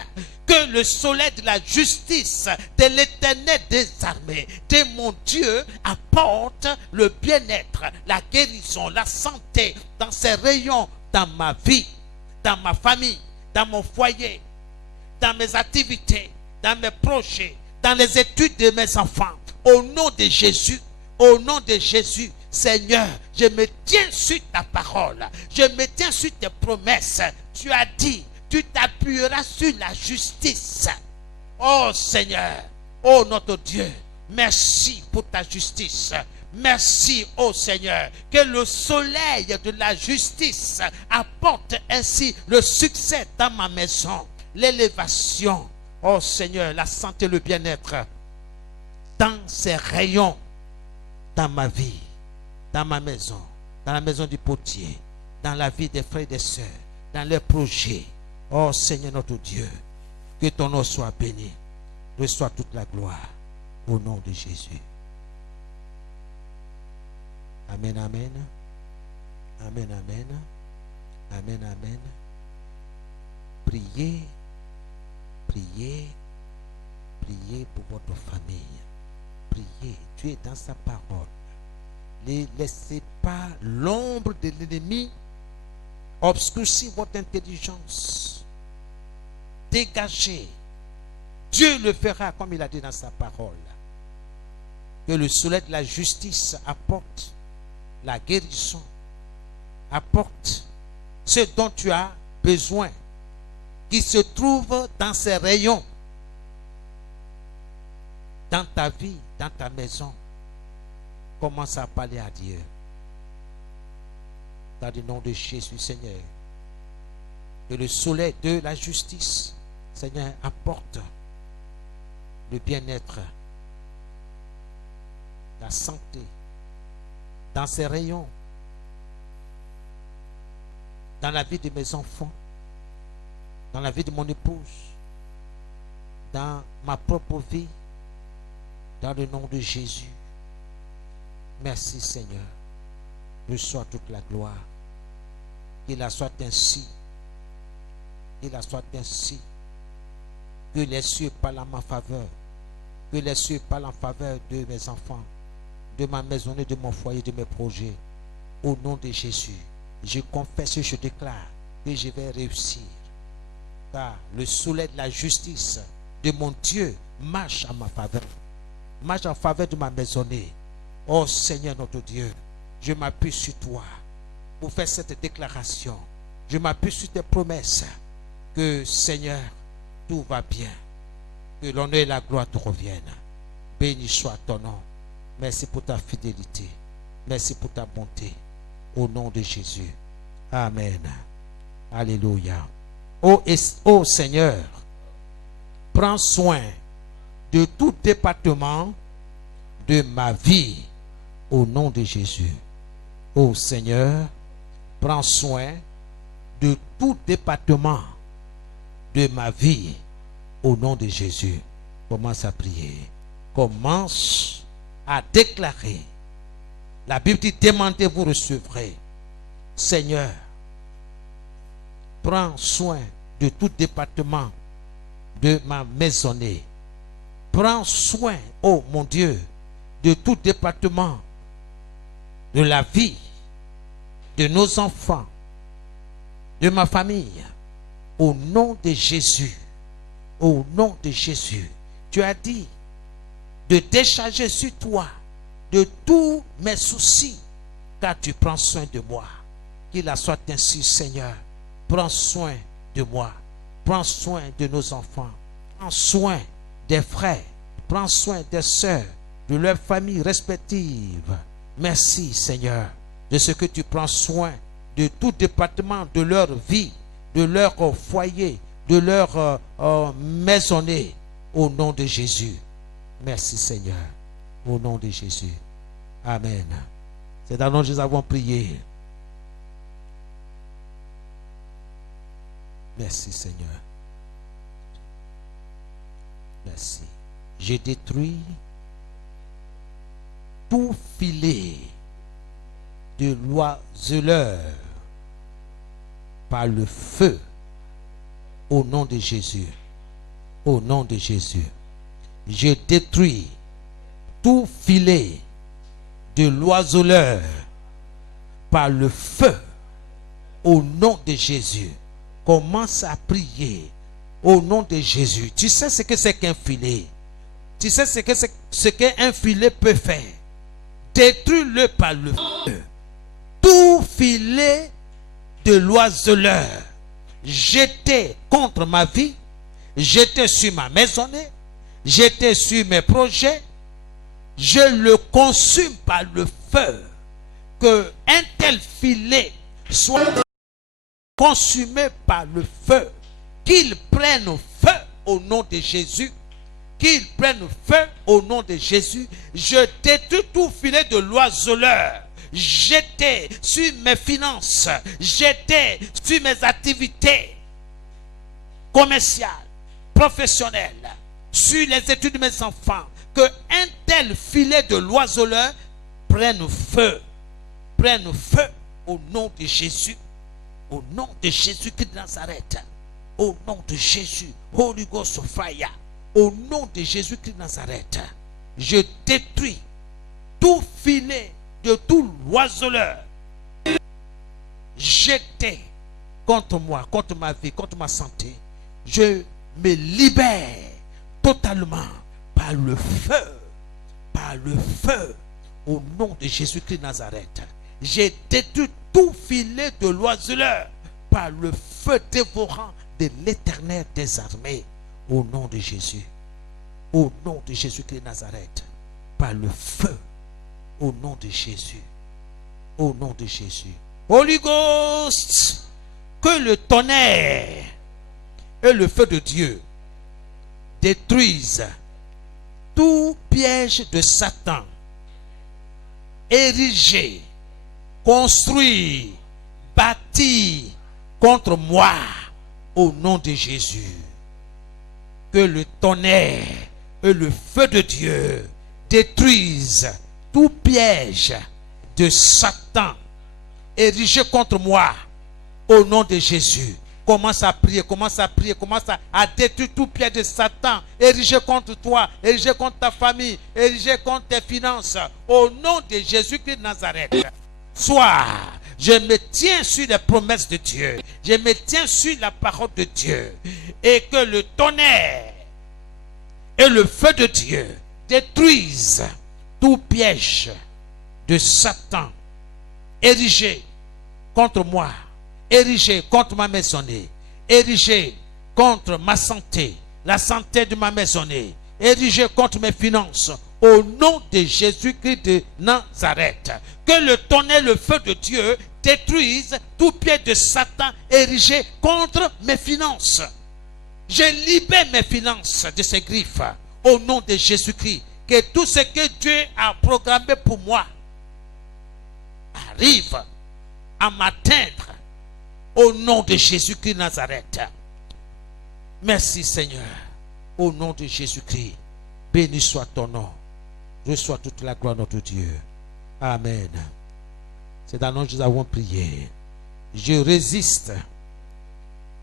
que le soleil de la justice de l'Éternel des armées, de mon Dieu, apporte le bien-être, la guérison, la santé dans ces rayons, dans ma vie, dans ma famille, dans mon foyer, dans mes activités, dans mes projets, dans les études de mes enfants. Au nom de Jésus, au nom de Jésus, Seigneur, je me tiens sur ta parole. Je me tiens sur tes promesses. Tu as dit, tu t'appuieras sur la justice. Oh Seigneur, oh notre Dieu, merci pour ta justice. Merci, oh Seigneur, que le soleil de la justice apporte ainsi le succès dans ma maison, l'élévation. Oh Seigneur, la santé, le bien-être dans ces rayons, dans ma vie, dans ma maison, dans la maison du potier, dans la vie des frères et des sœurs, dans leurs projets. Oh Seigneur notre Dieu, que ton nom soit béni. Reçois toute la gloire au nom de Jésus. Amen, amen. Amen, amen. Amen, amen. Priez, priez, priez pour votre famille. Priez, Dieu est dans sa parole. Ne laissez pas l'ombre de l'ennemi obscurcir votre intelligence. Dégagez. Dieu le fera comme il a dit dans sa parole. Que le soleil de la justice apporte la guérison, apporte ce dont tu as besoin, qui se trouve dans ces rayons, dans ta vie, dans ta maison. Commence à parler à Dieu. Dans le nom de Jésus, Seigneur. Que le soleil de la justice, Seigneur, apporte le bien-être, la santé, dans ces rayons, dans la vie de mes enfants, dans la vie de mon épouse, dans ma propre vie, dans le nom de Jésus. Merci Seigneur. Reçois toute la gloire. Qu'il la soit ainsi. Qu'il la soit ainsi. Que les cieux parlent en ma faveur. Que les cieux parlent en faveur de mes enfants, de ma maison et de mon foyer, de mes projets. Au nom de Jésus, je confesse et je déclare que je vais réussir. Car le soleil de la justice de mon Dieu marche en ma faveur. Marche en faveur de ma maisonnée. Oh Seigneur notre Dieu, je m'appuie sur toi pour faire cette déclaration. Je m'appuie sur tes promesses que Seigneur, tout va bien. Que l'honneur et la gloire te reviennent. Béni soit ton nom. Merci pour ta fidélité. Merci pour ta bonté. Au nom de Jésus. Amen. Alléluia. Ô Seigneur, prends soin de tout département de ma vie. Au nom de Jésus. Ô Seigneur, prends soin de tout département de ma vie. Au nom de Jésus. Commence à prier. Commence à déclarer. La Bible dit, demandez, vous recevrez. Seigneur, prends soin de tout département de ma maisonnée. Prends soin, oh mon Dieu, de tout département de la vie de nos enfants, de ma famille. Au nom de Jésus. Au nom de Jésus. Tu as dit de décharger sur toi de tous mes soucis, car tu prends soin de moi. Qu'il en soit ainsi, Seigneur. Prends soin de moi. Prends soin de nos enfants. Prends soin des frères. Prends soin des sœurs, de leurs familles respectives. Merci, Seigneur, de ce que tu prends soin de tout département de leur vie, de leur foyer, de leur maisonnée. Au nom de Jésus. Merci, Seigneur. Au nom de Jésus. Amen. C'est dans le nom de Jésus que nous avons prié. Merci Seigneur. Merci. Je détruis tout filet de l'oiseleur par le feu au nom de Jésus. Au nom de Jésus. Je détruis tout filet de l'oiseleur par le feu au nom de Jésus. Commence à prier au nom de Jésus. Tu sais ce que c'est qu'un filet. Tu sais ce qu'un filet peut faire. Détruis-le par le feu. Tout filet de l'oiseleur jeté contre ma vie, jeté sur ma maisonnée, jeté sur mes projets, je le consume par le feu. Que un tel filet soit consumé par le feu. Qu'il prenne feu au nom de Jésus. Qu'il prenne feu au nom de Jésus. Je détruis tout filet de l'oiseleur jeté sur mes finances, jeté sur mes activités commerciales, professionnelles, sur les études de mes enfants. Que un tel filet de l'oiseleur prenne feu au nom de Jésus. Au nom de Jésus-Christ de Nazareth. Au nom de Jésus. Holy Ghost of fire. Au nom de Jésus-Christ de Nazareth. Je détruis tout filet de tout l'oiseleur jeté contre moi, contre ma vie, contre ma santé. Je me libère totalement par le feu, au nom de Jésus-Christ de Nazareth. J'ai détruit tout filet de l'oiseleur par le feu dévorant de l'Éternel des armées, au nom de Jésus. Au nom de Jésus-Christ de Nazareth, par le feu, au nom de Jésus. Au nom de Jésus. Holy Ghost, que le tonnerre et le feu de Dieu détruisent tout piège de Satan érigé, construit, bâti contre moi au nom de Jésus. Que le tonnerre et le feu de Dieu détruisent tout piège de Satan érigé contre moi au nom de Jésus. Commence à prier, commence à détruire tout piège de Satan érigé contre toi, érigé contre ta famille, érigé contre tes finances, au nom de Jésus-Christ de Nazareth. Soit, je me tiens sur les promesses de Dieu, je me tiens sur la parole de Dieu, et que le tonnerre et le feu de Dieu détruisent tout piège de Satan érigé contre moi, érigé contre ma maisonnée, érigé contre ma santé, la santé de ma maisonnée, érigé contre mes finances, au nom de Jésus-Christ de Nazareth. Que le tonnerre, le feu de Dieu détruise tout pied de Satan érigé contre mes finances. Je libère mes finances de ces griffes au nom de Jésus-Christ. Que tout ce que Dieu a programmé pour moi arrive à m'atteindre au nom de Jésus-Christ de Nazareth. Merci Seigneur. Au nom de Jésus-Christ, béni soit ton nom. Reçois toute la gloire de notre Dieu. Amen. C'est dans le nom que nous avons prié. Je résiste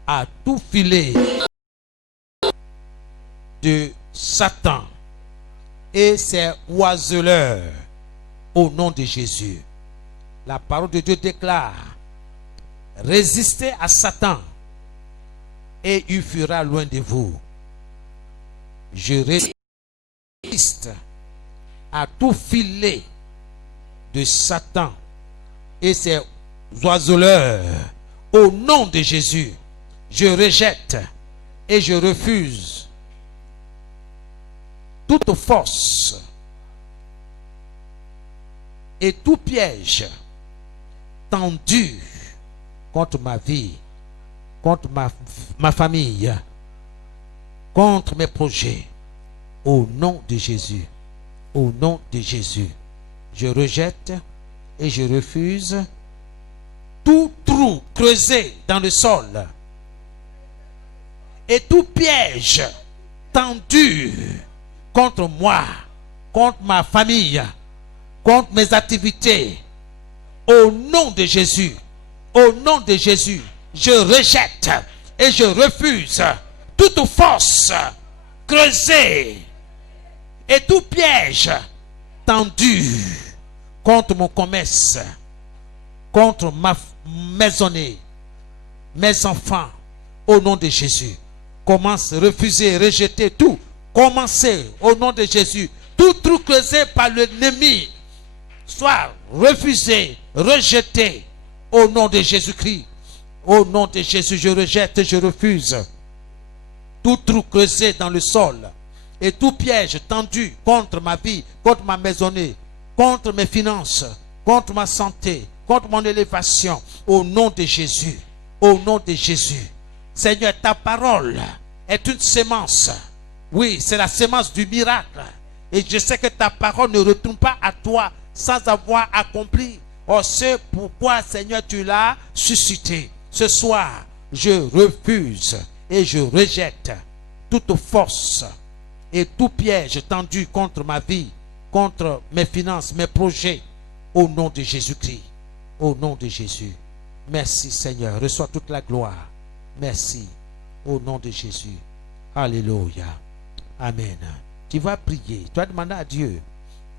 à tout filet de Satan et ses oiseleurs au nom de Jésus. La parole de Dieu déclare: résistez à Satan et il fuira loin de vous. Je résiste à tout filet de Satan et ses oiseleurs au nom de Jésus. Je rejette et je refuse toute force et tout piège tendu contre ma vie, contre ma famille, contre mes projets, au nom de Jésus. Au nom de Jésus, je rejette et je refuse tout trou creusé dans le sol et tout piège tendu contre moi, contre ma famille, contre mes activités, au nom de Jésus, au nom de Jésus, je rejette et je refuse toute force creusée et tout piège tendu contre mon commerce, contre ma maisonnée, mes enfants, au nom de Jésus. Commence, refuser, rejeter tout. Commencez au nom de Jésus. Tout trou creusé par l'ennemi soit refusé, rejeté au nom de Jésus-Christ. Au nom de Jésus, je rejette, je refuse tout trou creusé dans le sol et tout piège tendu contre ma vie, contre ma maisonnée, contre mes finances, contre ma santé, contre mon élévation, au nom de Jésus. Au nom de Jésus. Seigneur, ta parole est une sémence. Oui, c'est la sémence du miracle. Et je sais que ta parole ne retourne pas à toi sans avoir accompli. Oh, c'est pourquoi, Seigneur, tu l'as suscité. Ce soir, je refuse et je rejette toute force et tout piège tendu contre ma vie, contre mes finances, mes projets, au nom de Jésus-Christ. Au nom de Jésus. Merci, Seigneur. Reçois toute la gloire. Merci. Au nom de Jésus. Alléluia. Amen. Tu vas prier. Tu vas demander à Dieu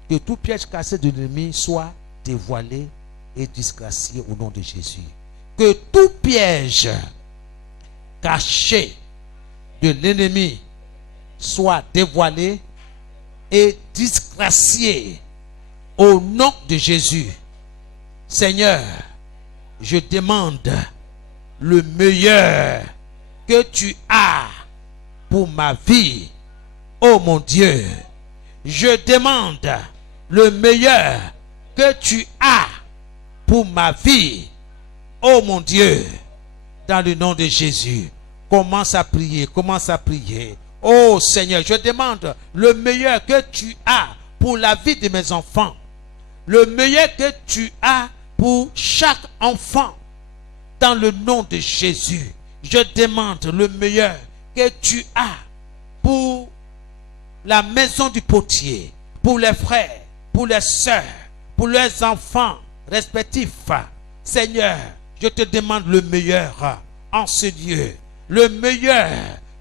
que tout piège cassé de l'ennemi soit dévoilé et disgracié au nom de Jésus. Que tout piège caché de l'ennemi soit dévoilé et disgracié au nom de Jésus. Seigneur, je demande le meilleur que tu as pour ma vie. Oh mon Dieu, je demande le meilleur que tu as pour ma vie. Oh mon Dieu, dans le nom de Jésus, commence à prier, commence à prier. Oh Seigneur, je demande le meilleur que tu as pour la vie de mes enfants. Le meilleur que tu as pour chaque enfant. Dans le nom de Jésus, je demande le meilleur que tu as pour la maison du potier, pour les frères, pour les sœurs, pour leurs enfants respectifs. Seigneur, je te demande le meilleur en ce lieu. Le meilleur,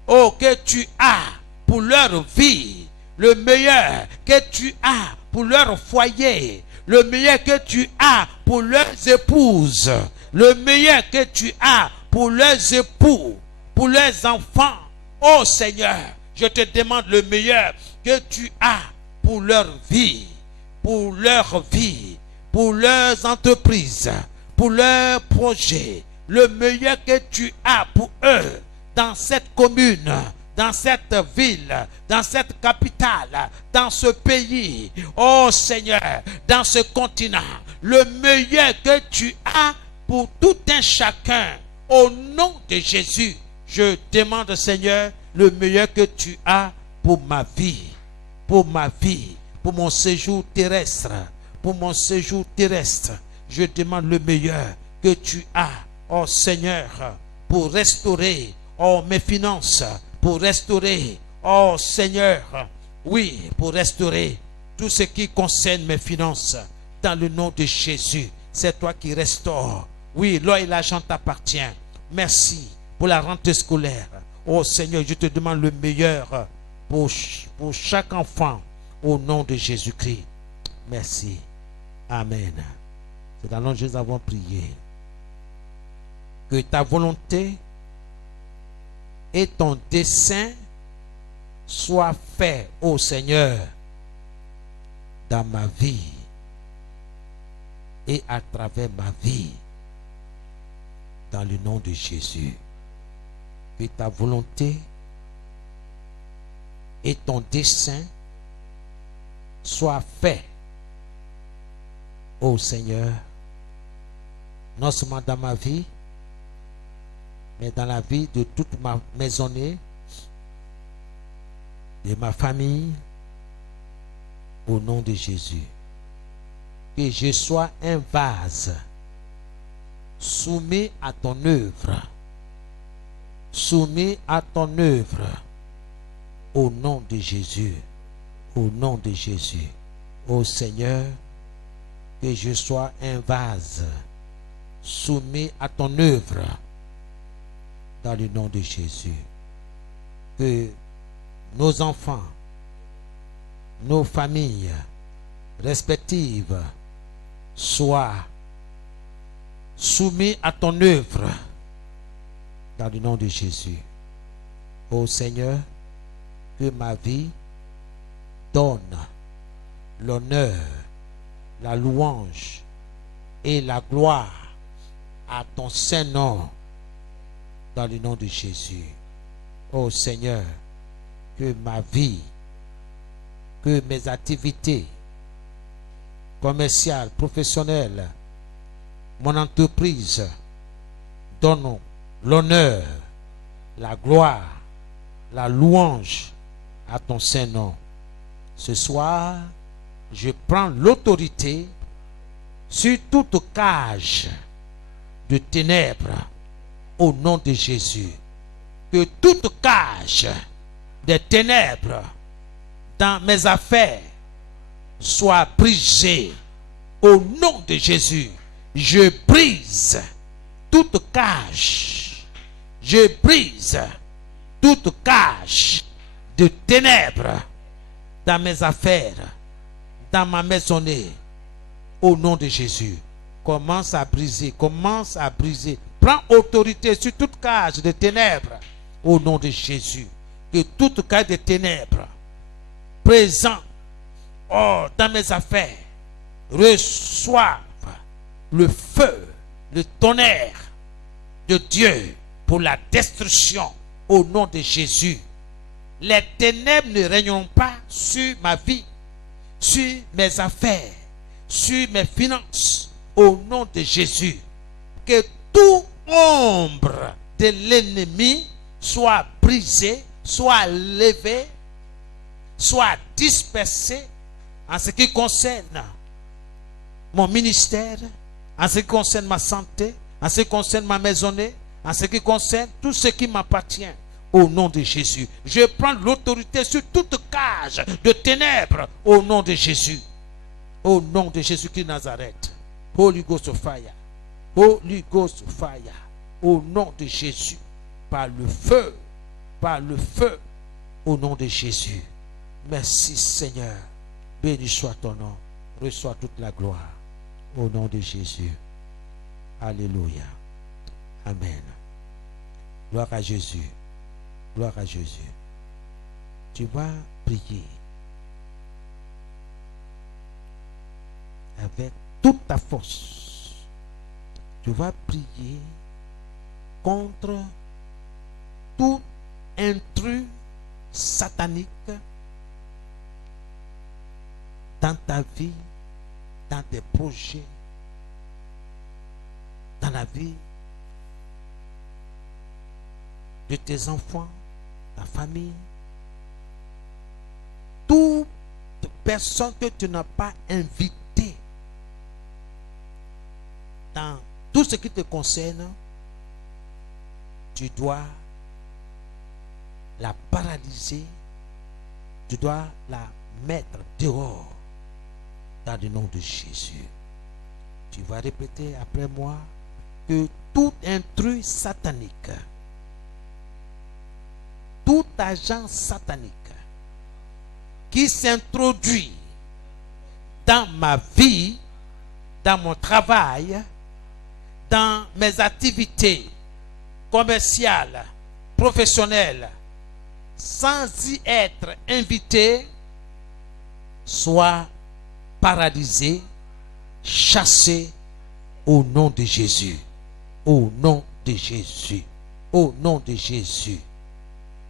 oh, que tu as pour leur vie. Le meilleur que tu as pour leur foyer. Le meilleur que tu as pour leurs épouses. Le meilleur que tu as pour leurs époux, pour leurs enfants. Oh Seigneur, je te demande le meilleur que tu as pour leur vie, pour leur vie, pour leurs entreprises, pour leurs projets. Le meilleur que tu as pour eux dans cette commune, dans cette ville, dans cette capitale, dans ce pays. Oh Seigneur, dans ce continent. Le meilleur que tu as pour tout un chacun. Au nom de Jésus, je demande, Seigneur, le meilleur que tu as pour ma vie, pour mon séjour terrestre, pour mon séjour terrestre. Je demande le meilleur que tu as, oh Seigneur, pour restaurer, oh, mes finances, pour restaurer, oh Seigneur, oui, pour restaurer tout ce qui concerne mes finances. Dans le nom de Jésus, c'est toi qui restaures. Oui, l'or et l'argent t'appartient. Merci pour la rentrée scolaire. Oh Seigneur, je te demande le meilleur pour chaque enfant au nom de Jésus-Christ. Merci. Amen. C'est dans le nom de Jésus que nous avons prié. Que ta volonté et ton dessein soient faits, ô Seigneur, dans ma vie et à travers ma vie. Dans le nom de Jésus, que ta volonté et ton dessein soient faits, ô Seigneur, non seulement dans ma vie, mais dans la vie de toute ma maisonnée, de ma famille, au nom de Jésus. Que je sois un vase soumis à ton œuvre soumis à ton œuvre. Au nom de Jésus. Au nom de Jésus. Ô Seigneur, que je sois un vase soumis à ton œuvre. Dans le nom de Jésus. Que nos enfants, nos familles respectives soient soumis à ton œuvre. Dans le nom de Jésus. Ô Seigneur, que ma vie donne l'honneur, la louange et la gloire à ton saint nom. Dans le nom de Jésus. Ô Seigneur, que ma vie, que mes activités commerciales, professionnelles, mon entreprise donnent l'honneur, la gloire, la louange à ton saint nom. Ce soir, je prends l'autorité sur toute cage de ténèbres au nom de Jésus. Que toute cage des ténèbres dans mes affaires soit brisée au nom de Jésus. Je brise toute cage. Je brise toute cage de ténèbres dans mes affaires, dans ma maisonnée, au nom de Jésus. Commence à briser, commence à briser. Prends autorité sur toute cage de ténèbres, au nom de Jésus. Que toute cage de ténèbres présent dans mes affaires reçoive le feu, le tonnerre de Dieu pour la destruction, au nom de Jésus. Les ténèbres ne régneront pas sur ma vie, sur mes affaires, sur mes finances, au nom de Jésus. Que toute ombre de l'ennemi soit brisée, soit levée, soit dispersée en ce qui concerne mon ministère, en ce qui concerne ma santé, en ce qui concerne ma maisonnée, en ce qui concerne tout ce qui m'appartient. Au nom de Jésus, je prends l'autorité sur toute cage de ténèbres au nom de Jésus. Au nom de Jésus-Christ de Nazareth. Holy Ghost of fire. Holy Ghost of fire. Au nom de Jésus. Par le feu. Par le feu. Au nom de Jésus. Merci Seigneur. Béni soit ton nom. Reçois toute la gloire. Au nom de Jésus. Alléluia. Amen. Gloire à Jésus. Gloire à Jésus. Tu vas prier avec toute ta force. Tu vas prier contre tout intrus satanique dans ta vie, dans tes projets, dans la vie de tes enfants, ta famille, toute personne que tu n'as pas invitée dans tout ce qui te concerne, tu dois la paralyser, tu dois la mettre dehors dans le nom de Jésus. Tu vas répéter après moi que tout intrus satanique, tout agent satanique qui s'introduit dans ma vie, dans mon travail, dans mes activités commerciales, professionnelles, sans y être invité, soit paralysé, chassé au nom de Jésus. Au nom de Jésus. Au nom de Jésus.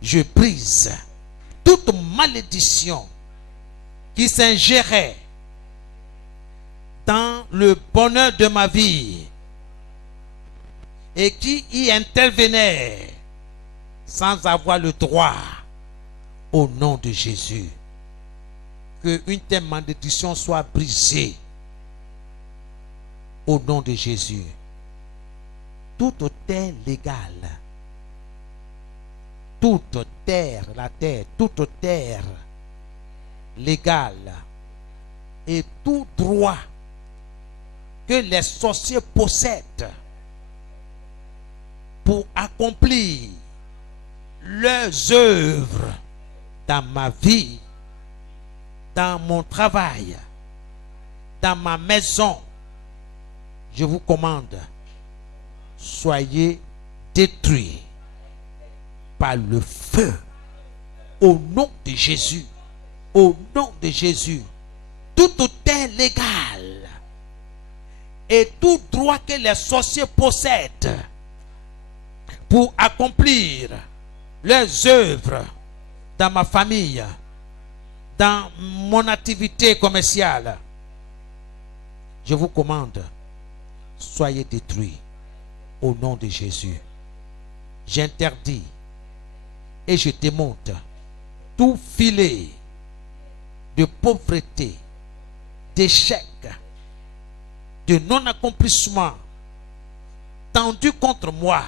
Je brise toute malédiction qui s'ingérait dans le bonheur de ma vie et qui y intervenait sans avoir le droit. Au nom de Jésus. Que une telle malédiction soit brisée. Au nom de Jésus. Tout autel légal toute terre, la terre, toute terre légale et tout droit que les sorciers possèdent pour accomplir leurs œuvres dans ma vie, dans mon travail, dans ma maison, je vous commande, soyez détruits par le feu au nom de Jésus. Au nom de Jésus, toute terre légale et tout droit que les sorciers possèdent pour accomplir leurs œuvres dans ma famille, dans mon activité commerciale, je vous commande, soyez détruits au nom de Jésus. J'interdis et je démonte tout filet de pauvreté, d'échec, de non-accomplissement tendu contre moi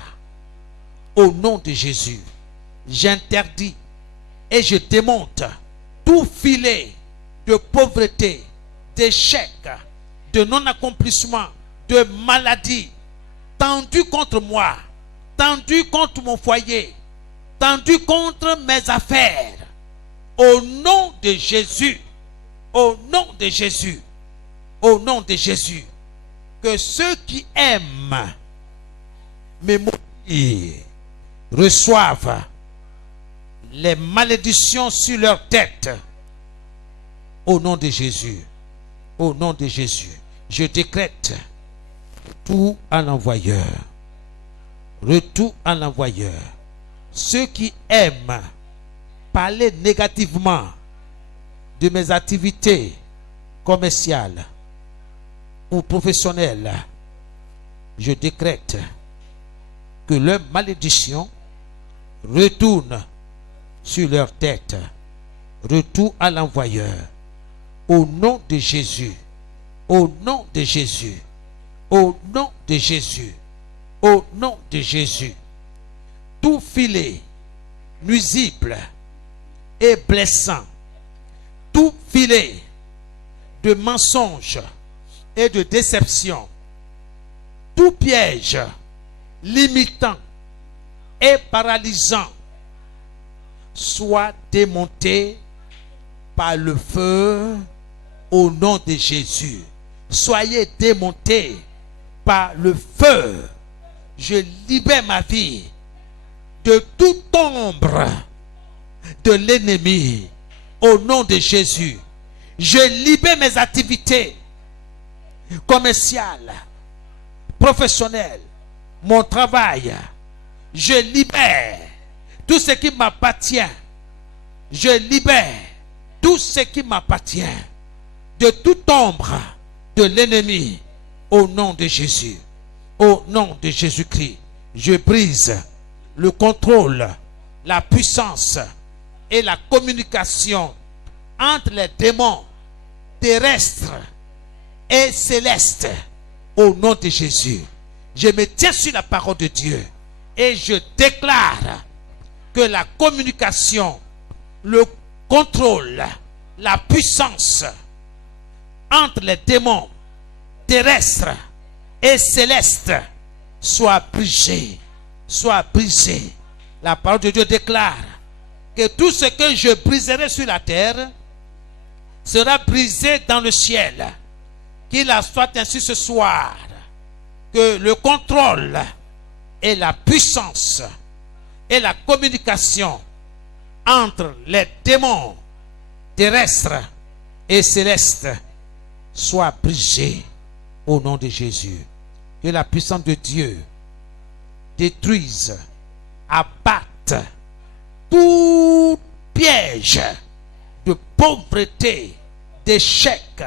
au nom de Jésus. J'interdis et je démonte tout filet de pauvreté, d'échec, de non-accomplissement, de maladie tendu contre moi, tendu contre mon foyer, tendu contre mes affaires. Au nom de Jésus, au nom de Jésus, au nom de Jésus, que ceux qui aiment me maudire reçoivent les malédictions sur leur tête. Au nom de Jésus, au nom de Jésus, je décrète tout à l'envoyeur, retour à l'envoyeur. Ceux qui aiment parler négativement de mes activités commerciales ou professionnelles, je décrète que leur malédiction retourne sur leur tête. Retour à l'envoyeur. Au nom de Jésus. Au nom de Jésus. Au nom de Jésus. Au nom de Jésus. Tout filet nuisible et blessant, tout filet de mensonges et de déception, tout piège limitant et paralysant soit démonté par le feu au nom de Jésus. Soyez démontés par le feu. Je libère ma vie de toute ombre de l'ennemi au nom de Jésus. Je libère mes activités commerciales, professionnelles, mon travail. Je libère tout ce qui m'appartient. Je libère tout ce qui m'appartient de toute ombre de l'ennemi au nom de Jésus. Au nom de Jésus-Christ, je brise le contrôle, la puissance et la communication entre les démons terrestres et célestes au nom de Jésus. Je me tiens sur la parole de Dieu et je déclare que la communication, le contrôle, la puissance entre les démons terrestres et célestes soit brisée. Soit brisé. La parole de Dieu déclare que tout ce que je briserai sur la terre sera brisé dans le ciel. Qu'il en soit ainsi ce soir. Que le contrôle et la puissance et la communication entre les démons terrestres et célestes soient brisés au nom de Jésus. Que la puissance de Dieu détruise, abatte tout piège de pauvreté, d'échec,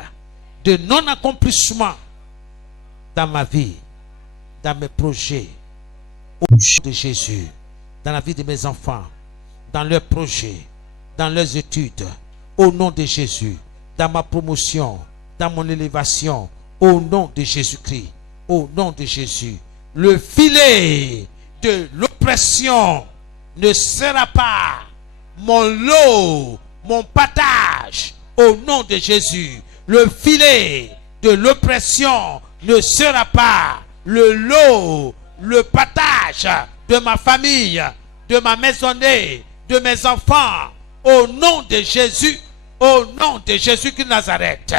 de non-accomplissement dans ma vie, dans mes projets, au nom de Jésus, dans la vie de mes enfants, dans leurs projets, dans leurs études, au nom de Jésus, dans ma promotion, dans mon élévation, au nom de Jésus-Christ, au nom de Jésus. Le filet de l'oppression ne sera pas mon lot, mon partage au nom de Jésus. Le filet de l'oppression ne sera pas le lot, le partage de ma famille, de ma maisonnée, de mes enfants. Au nom de Jésus, au nom de Jésus de Nazareth,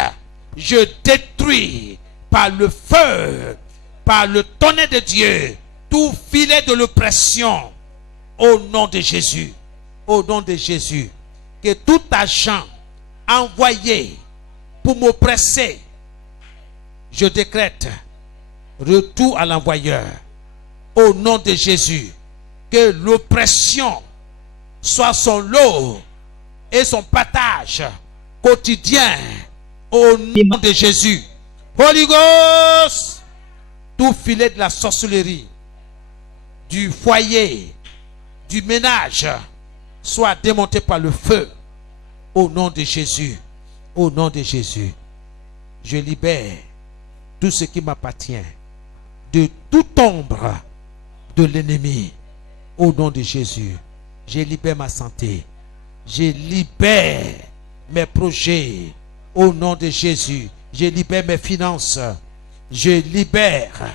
je détruis par le feu, par le tonnerre de Dieu, tout filet de l'oppression. Au nom de Jésus, au nom de Jésus, que tout agent envoyé pour m'oppresser, je décrète retour à l'envoyeur. Au nom de Jésus, que l'oppression soit son lot et son partage quotidien. Au nom de Jésus. Holy Ghost, tout filet de la sorcellerie, du foyer, du ménage, soit démonté par le feu. Au nom de Jésus. Au nom de Jésus. Je libère tout ce qui m'appartient de toute ombre de l'ennemi. Au nom de Jésus. Je libère ma santé. Je libère mes projets. Au nom de Jésus. Je libère mes finances. Je libère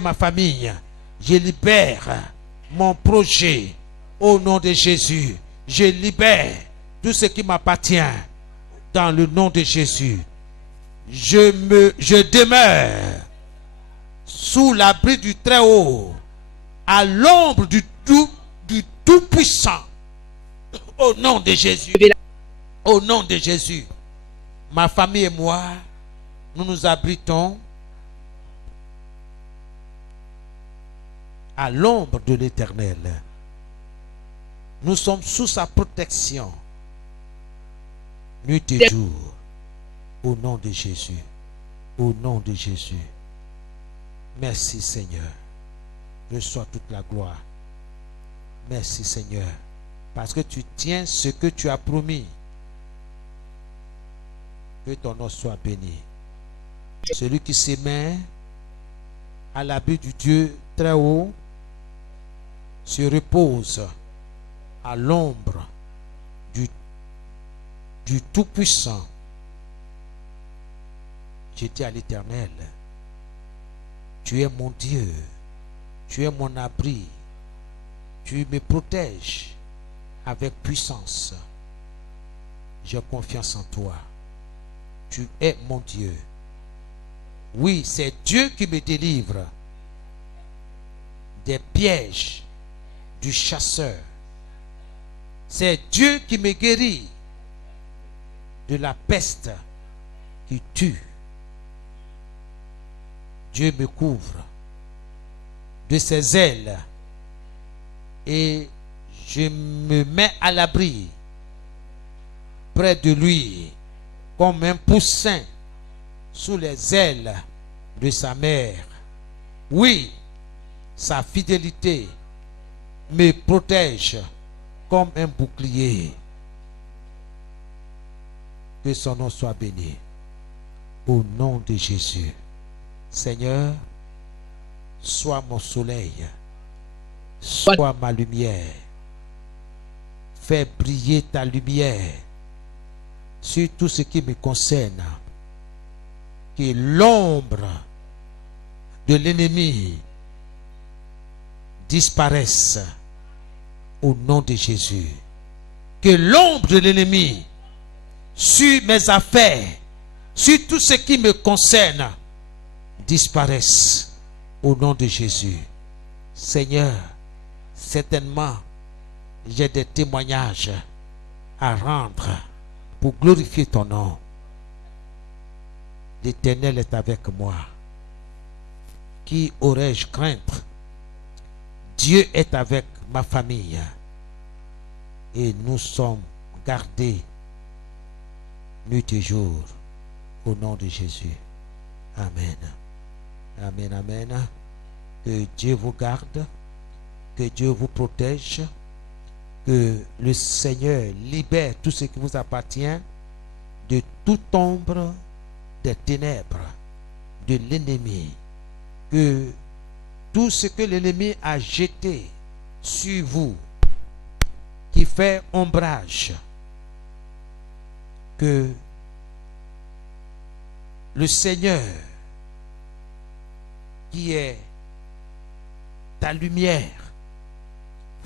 ma famille. Je libère mon projet. Au nom de Jésus. Je libère tout ce qui m'appartient dans le nom de Jésus. Je demeure sous l'abri du Très-Haut, à l'ombre du Tout-Puissant. Au nom de Jésus. Au nom de Jésus. Ma famille et moi, nous nous abritons à l'ombre de l'Éternel. Nous sommes sous sa protection, nuit et jour. Au nom de Jésus. Au nom de Jésus. Merci Seigneur. Reçois toute la gloire. Merci Seigneur. Parce que tu tiens ce que tu as promis. Que ton nom soit béni. Celui qui se met à l'abri du Dieu très haut se repose à l'ombre du Tout-Puissant. Je dis à l'Éternel, tu es mon Dieu, tu es mon abri, tu me protèges avec puissance. J'ai confiance en toi. Tu es mon Dieu. Oui, c'est Dieu qui me délivre des pièges du chasseur. C'est Dieu qui me guérit de la peste qui tue. Dieu me couvre de ses ailes et je me mets à l'abri près de lui comme un poussin sous les ailes de sa mère. Oui, sa fidélité me protège comme un bouclier. Que son nom soit béni. Au nom de Jésus. Seigneur, sois mon soleil, sois ma lumière. Fais briller ta lumière sur tout ce qui me concerne. Que l'ombre de l'ennemi disparaisse au nom de Jésus. Que l'ombre de l'ennemi sur mes affaires, sur tout ce qui me concerne, disparaisse au nom de Jésus. Seigneur, certainement, j'ai des témoignages à rendre pour glorifier ton nom. L'Éternel est avec moi. Qui aurais-je craindre? Dieu est avec ma famille. Et nous sommes gardés nuit et jour au nom de Jésus. Amen. Amen, amen. Que Dieu vous garde, que Dieu vous protège, que le Seigneur libère tout ce qui vous appartient de toute ombre des ténèbres, de l'ennemi. Que tout ce que l'ennemi a jeté sur vous qui fait ombrage, que le Seigneur qui est ta lumière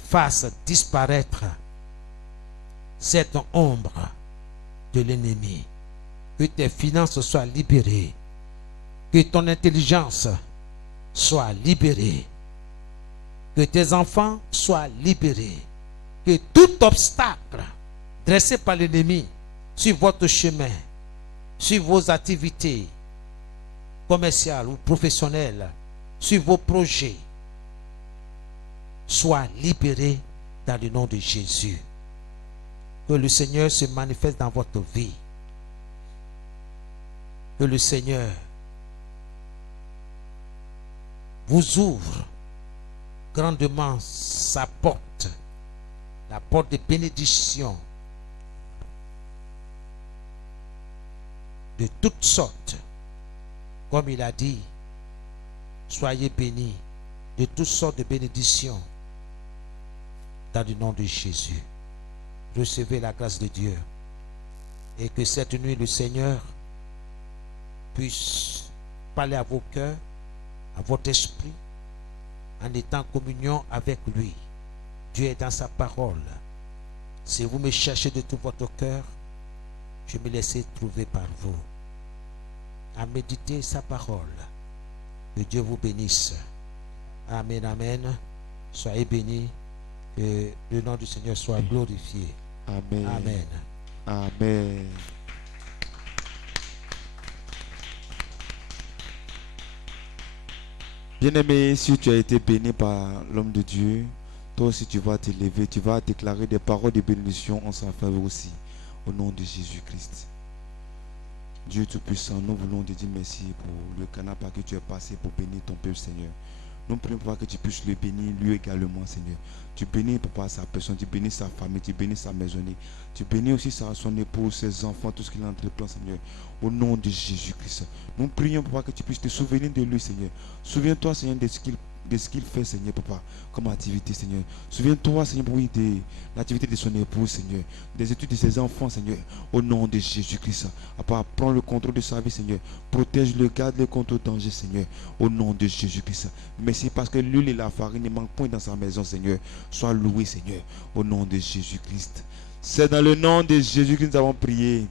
fasse disparaître cette ombre de l'ennemi. Que tes finances soient libérées, que ton intelligence soit libérée, que tes enfants soient libérés, que tout obstacle dressé par l'ennemi sur votre chemin, sur vos activités commerciales ou professionnelles, sur vos projets, soit libéré dans le nom de Jésus. Que le Seigneur se manifeste dans votre vie. Que le Seigneur vous ouvre grandement sa porte, la porte de bénédiction de toutes sortes. Comme il a dit, soyez bénis de toutes sortes de bénédictions dans le nom de Jésus. Recevez la grâce de Dieu et que cette nuit le Seigneur puisse parler à vos cœurs, à votre esprit, en étant en communion avec lui. Dieu est dans sa parole. Si vous me cherchez de tout votre cœur, je me laisserai trouver par vous. À méditer sa parole. Que Dieu vous bénisse. Amen, amen. Soyez bénis. Que le nom du Seigneur soit glorifié. Amen. Amen. Amen. Bien-aimé, si tu as été béni par l'homme de Dieu, toi aussi tu vas te lever, tu vas déclarer des paroles de bénédiction en sa faveur aussi, au nom de Jésus-Christ. Dieu Tout-Puissant, nous voulons te dire merci pour le canal par que tu es passé pour bénir ton peuple, Seigneur. Nous prions, Papa, que tu puisses le bénir lui également, Seigneur. Tu bénis, Papa, sa personne, tu bénis sa famille, tu bénis sa maisonnée. Tu bénis aussi son épouse, ses enfants, tout ce qu'il entreprend, Seigneur. Au nom de Jésus-Christ. Nous prions, Papa, que tu puisses te souvenir de lui, Seigneur. Souviens-toi, Seigneur, de ce qu'il fait, Seigneur, Papa, comme activité, Seigneur. Souviens-toi, Seigneur, oui, de l'activité de son épouse, Seigneur. Des études de ses enfants, Seigneur. Au nom de Jésus-Christ. Papa, prends le contrôle de sa vie, Seigneur. Protège-le, garde-le contre le danger, Seigneur. Au nom de Jésus-Christ. Merci parce que l'huile et la farine ne manquent point dans sa maison, Seigneur. Sois loué, Seigneur. Au nom de Jésus-Christ. C'est dans le nom de Jésus que nous avons prié.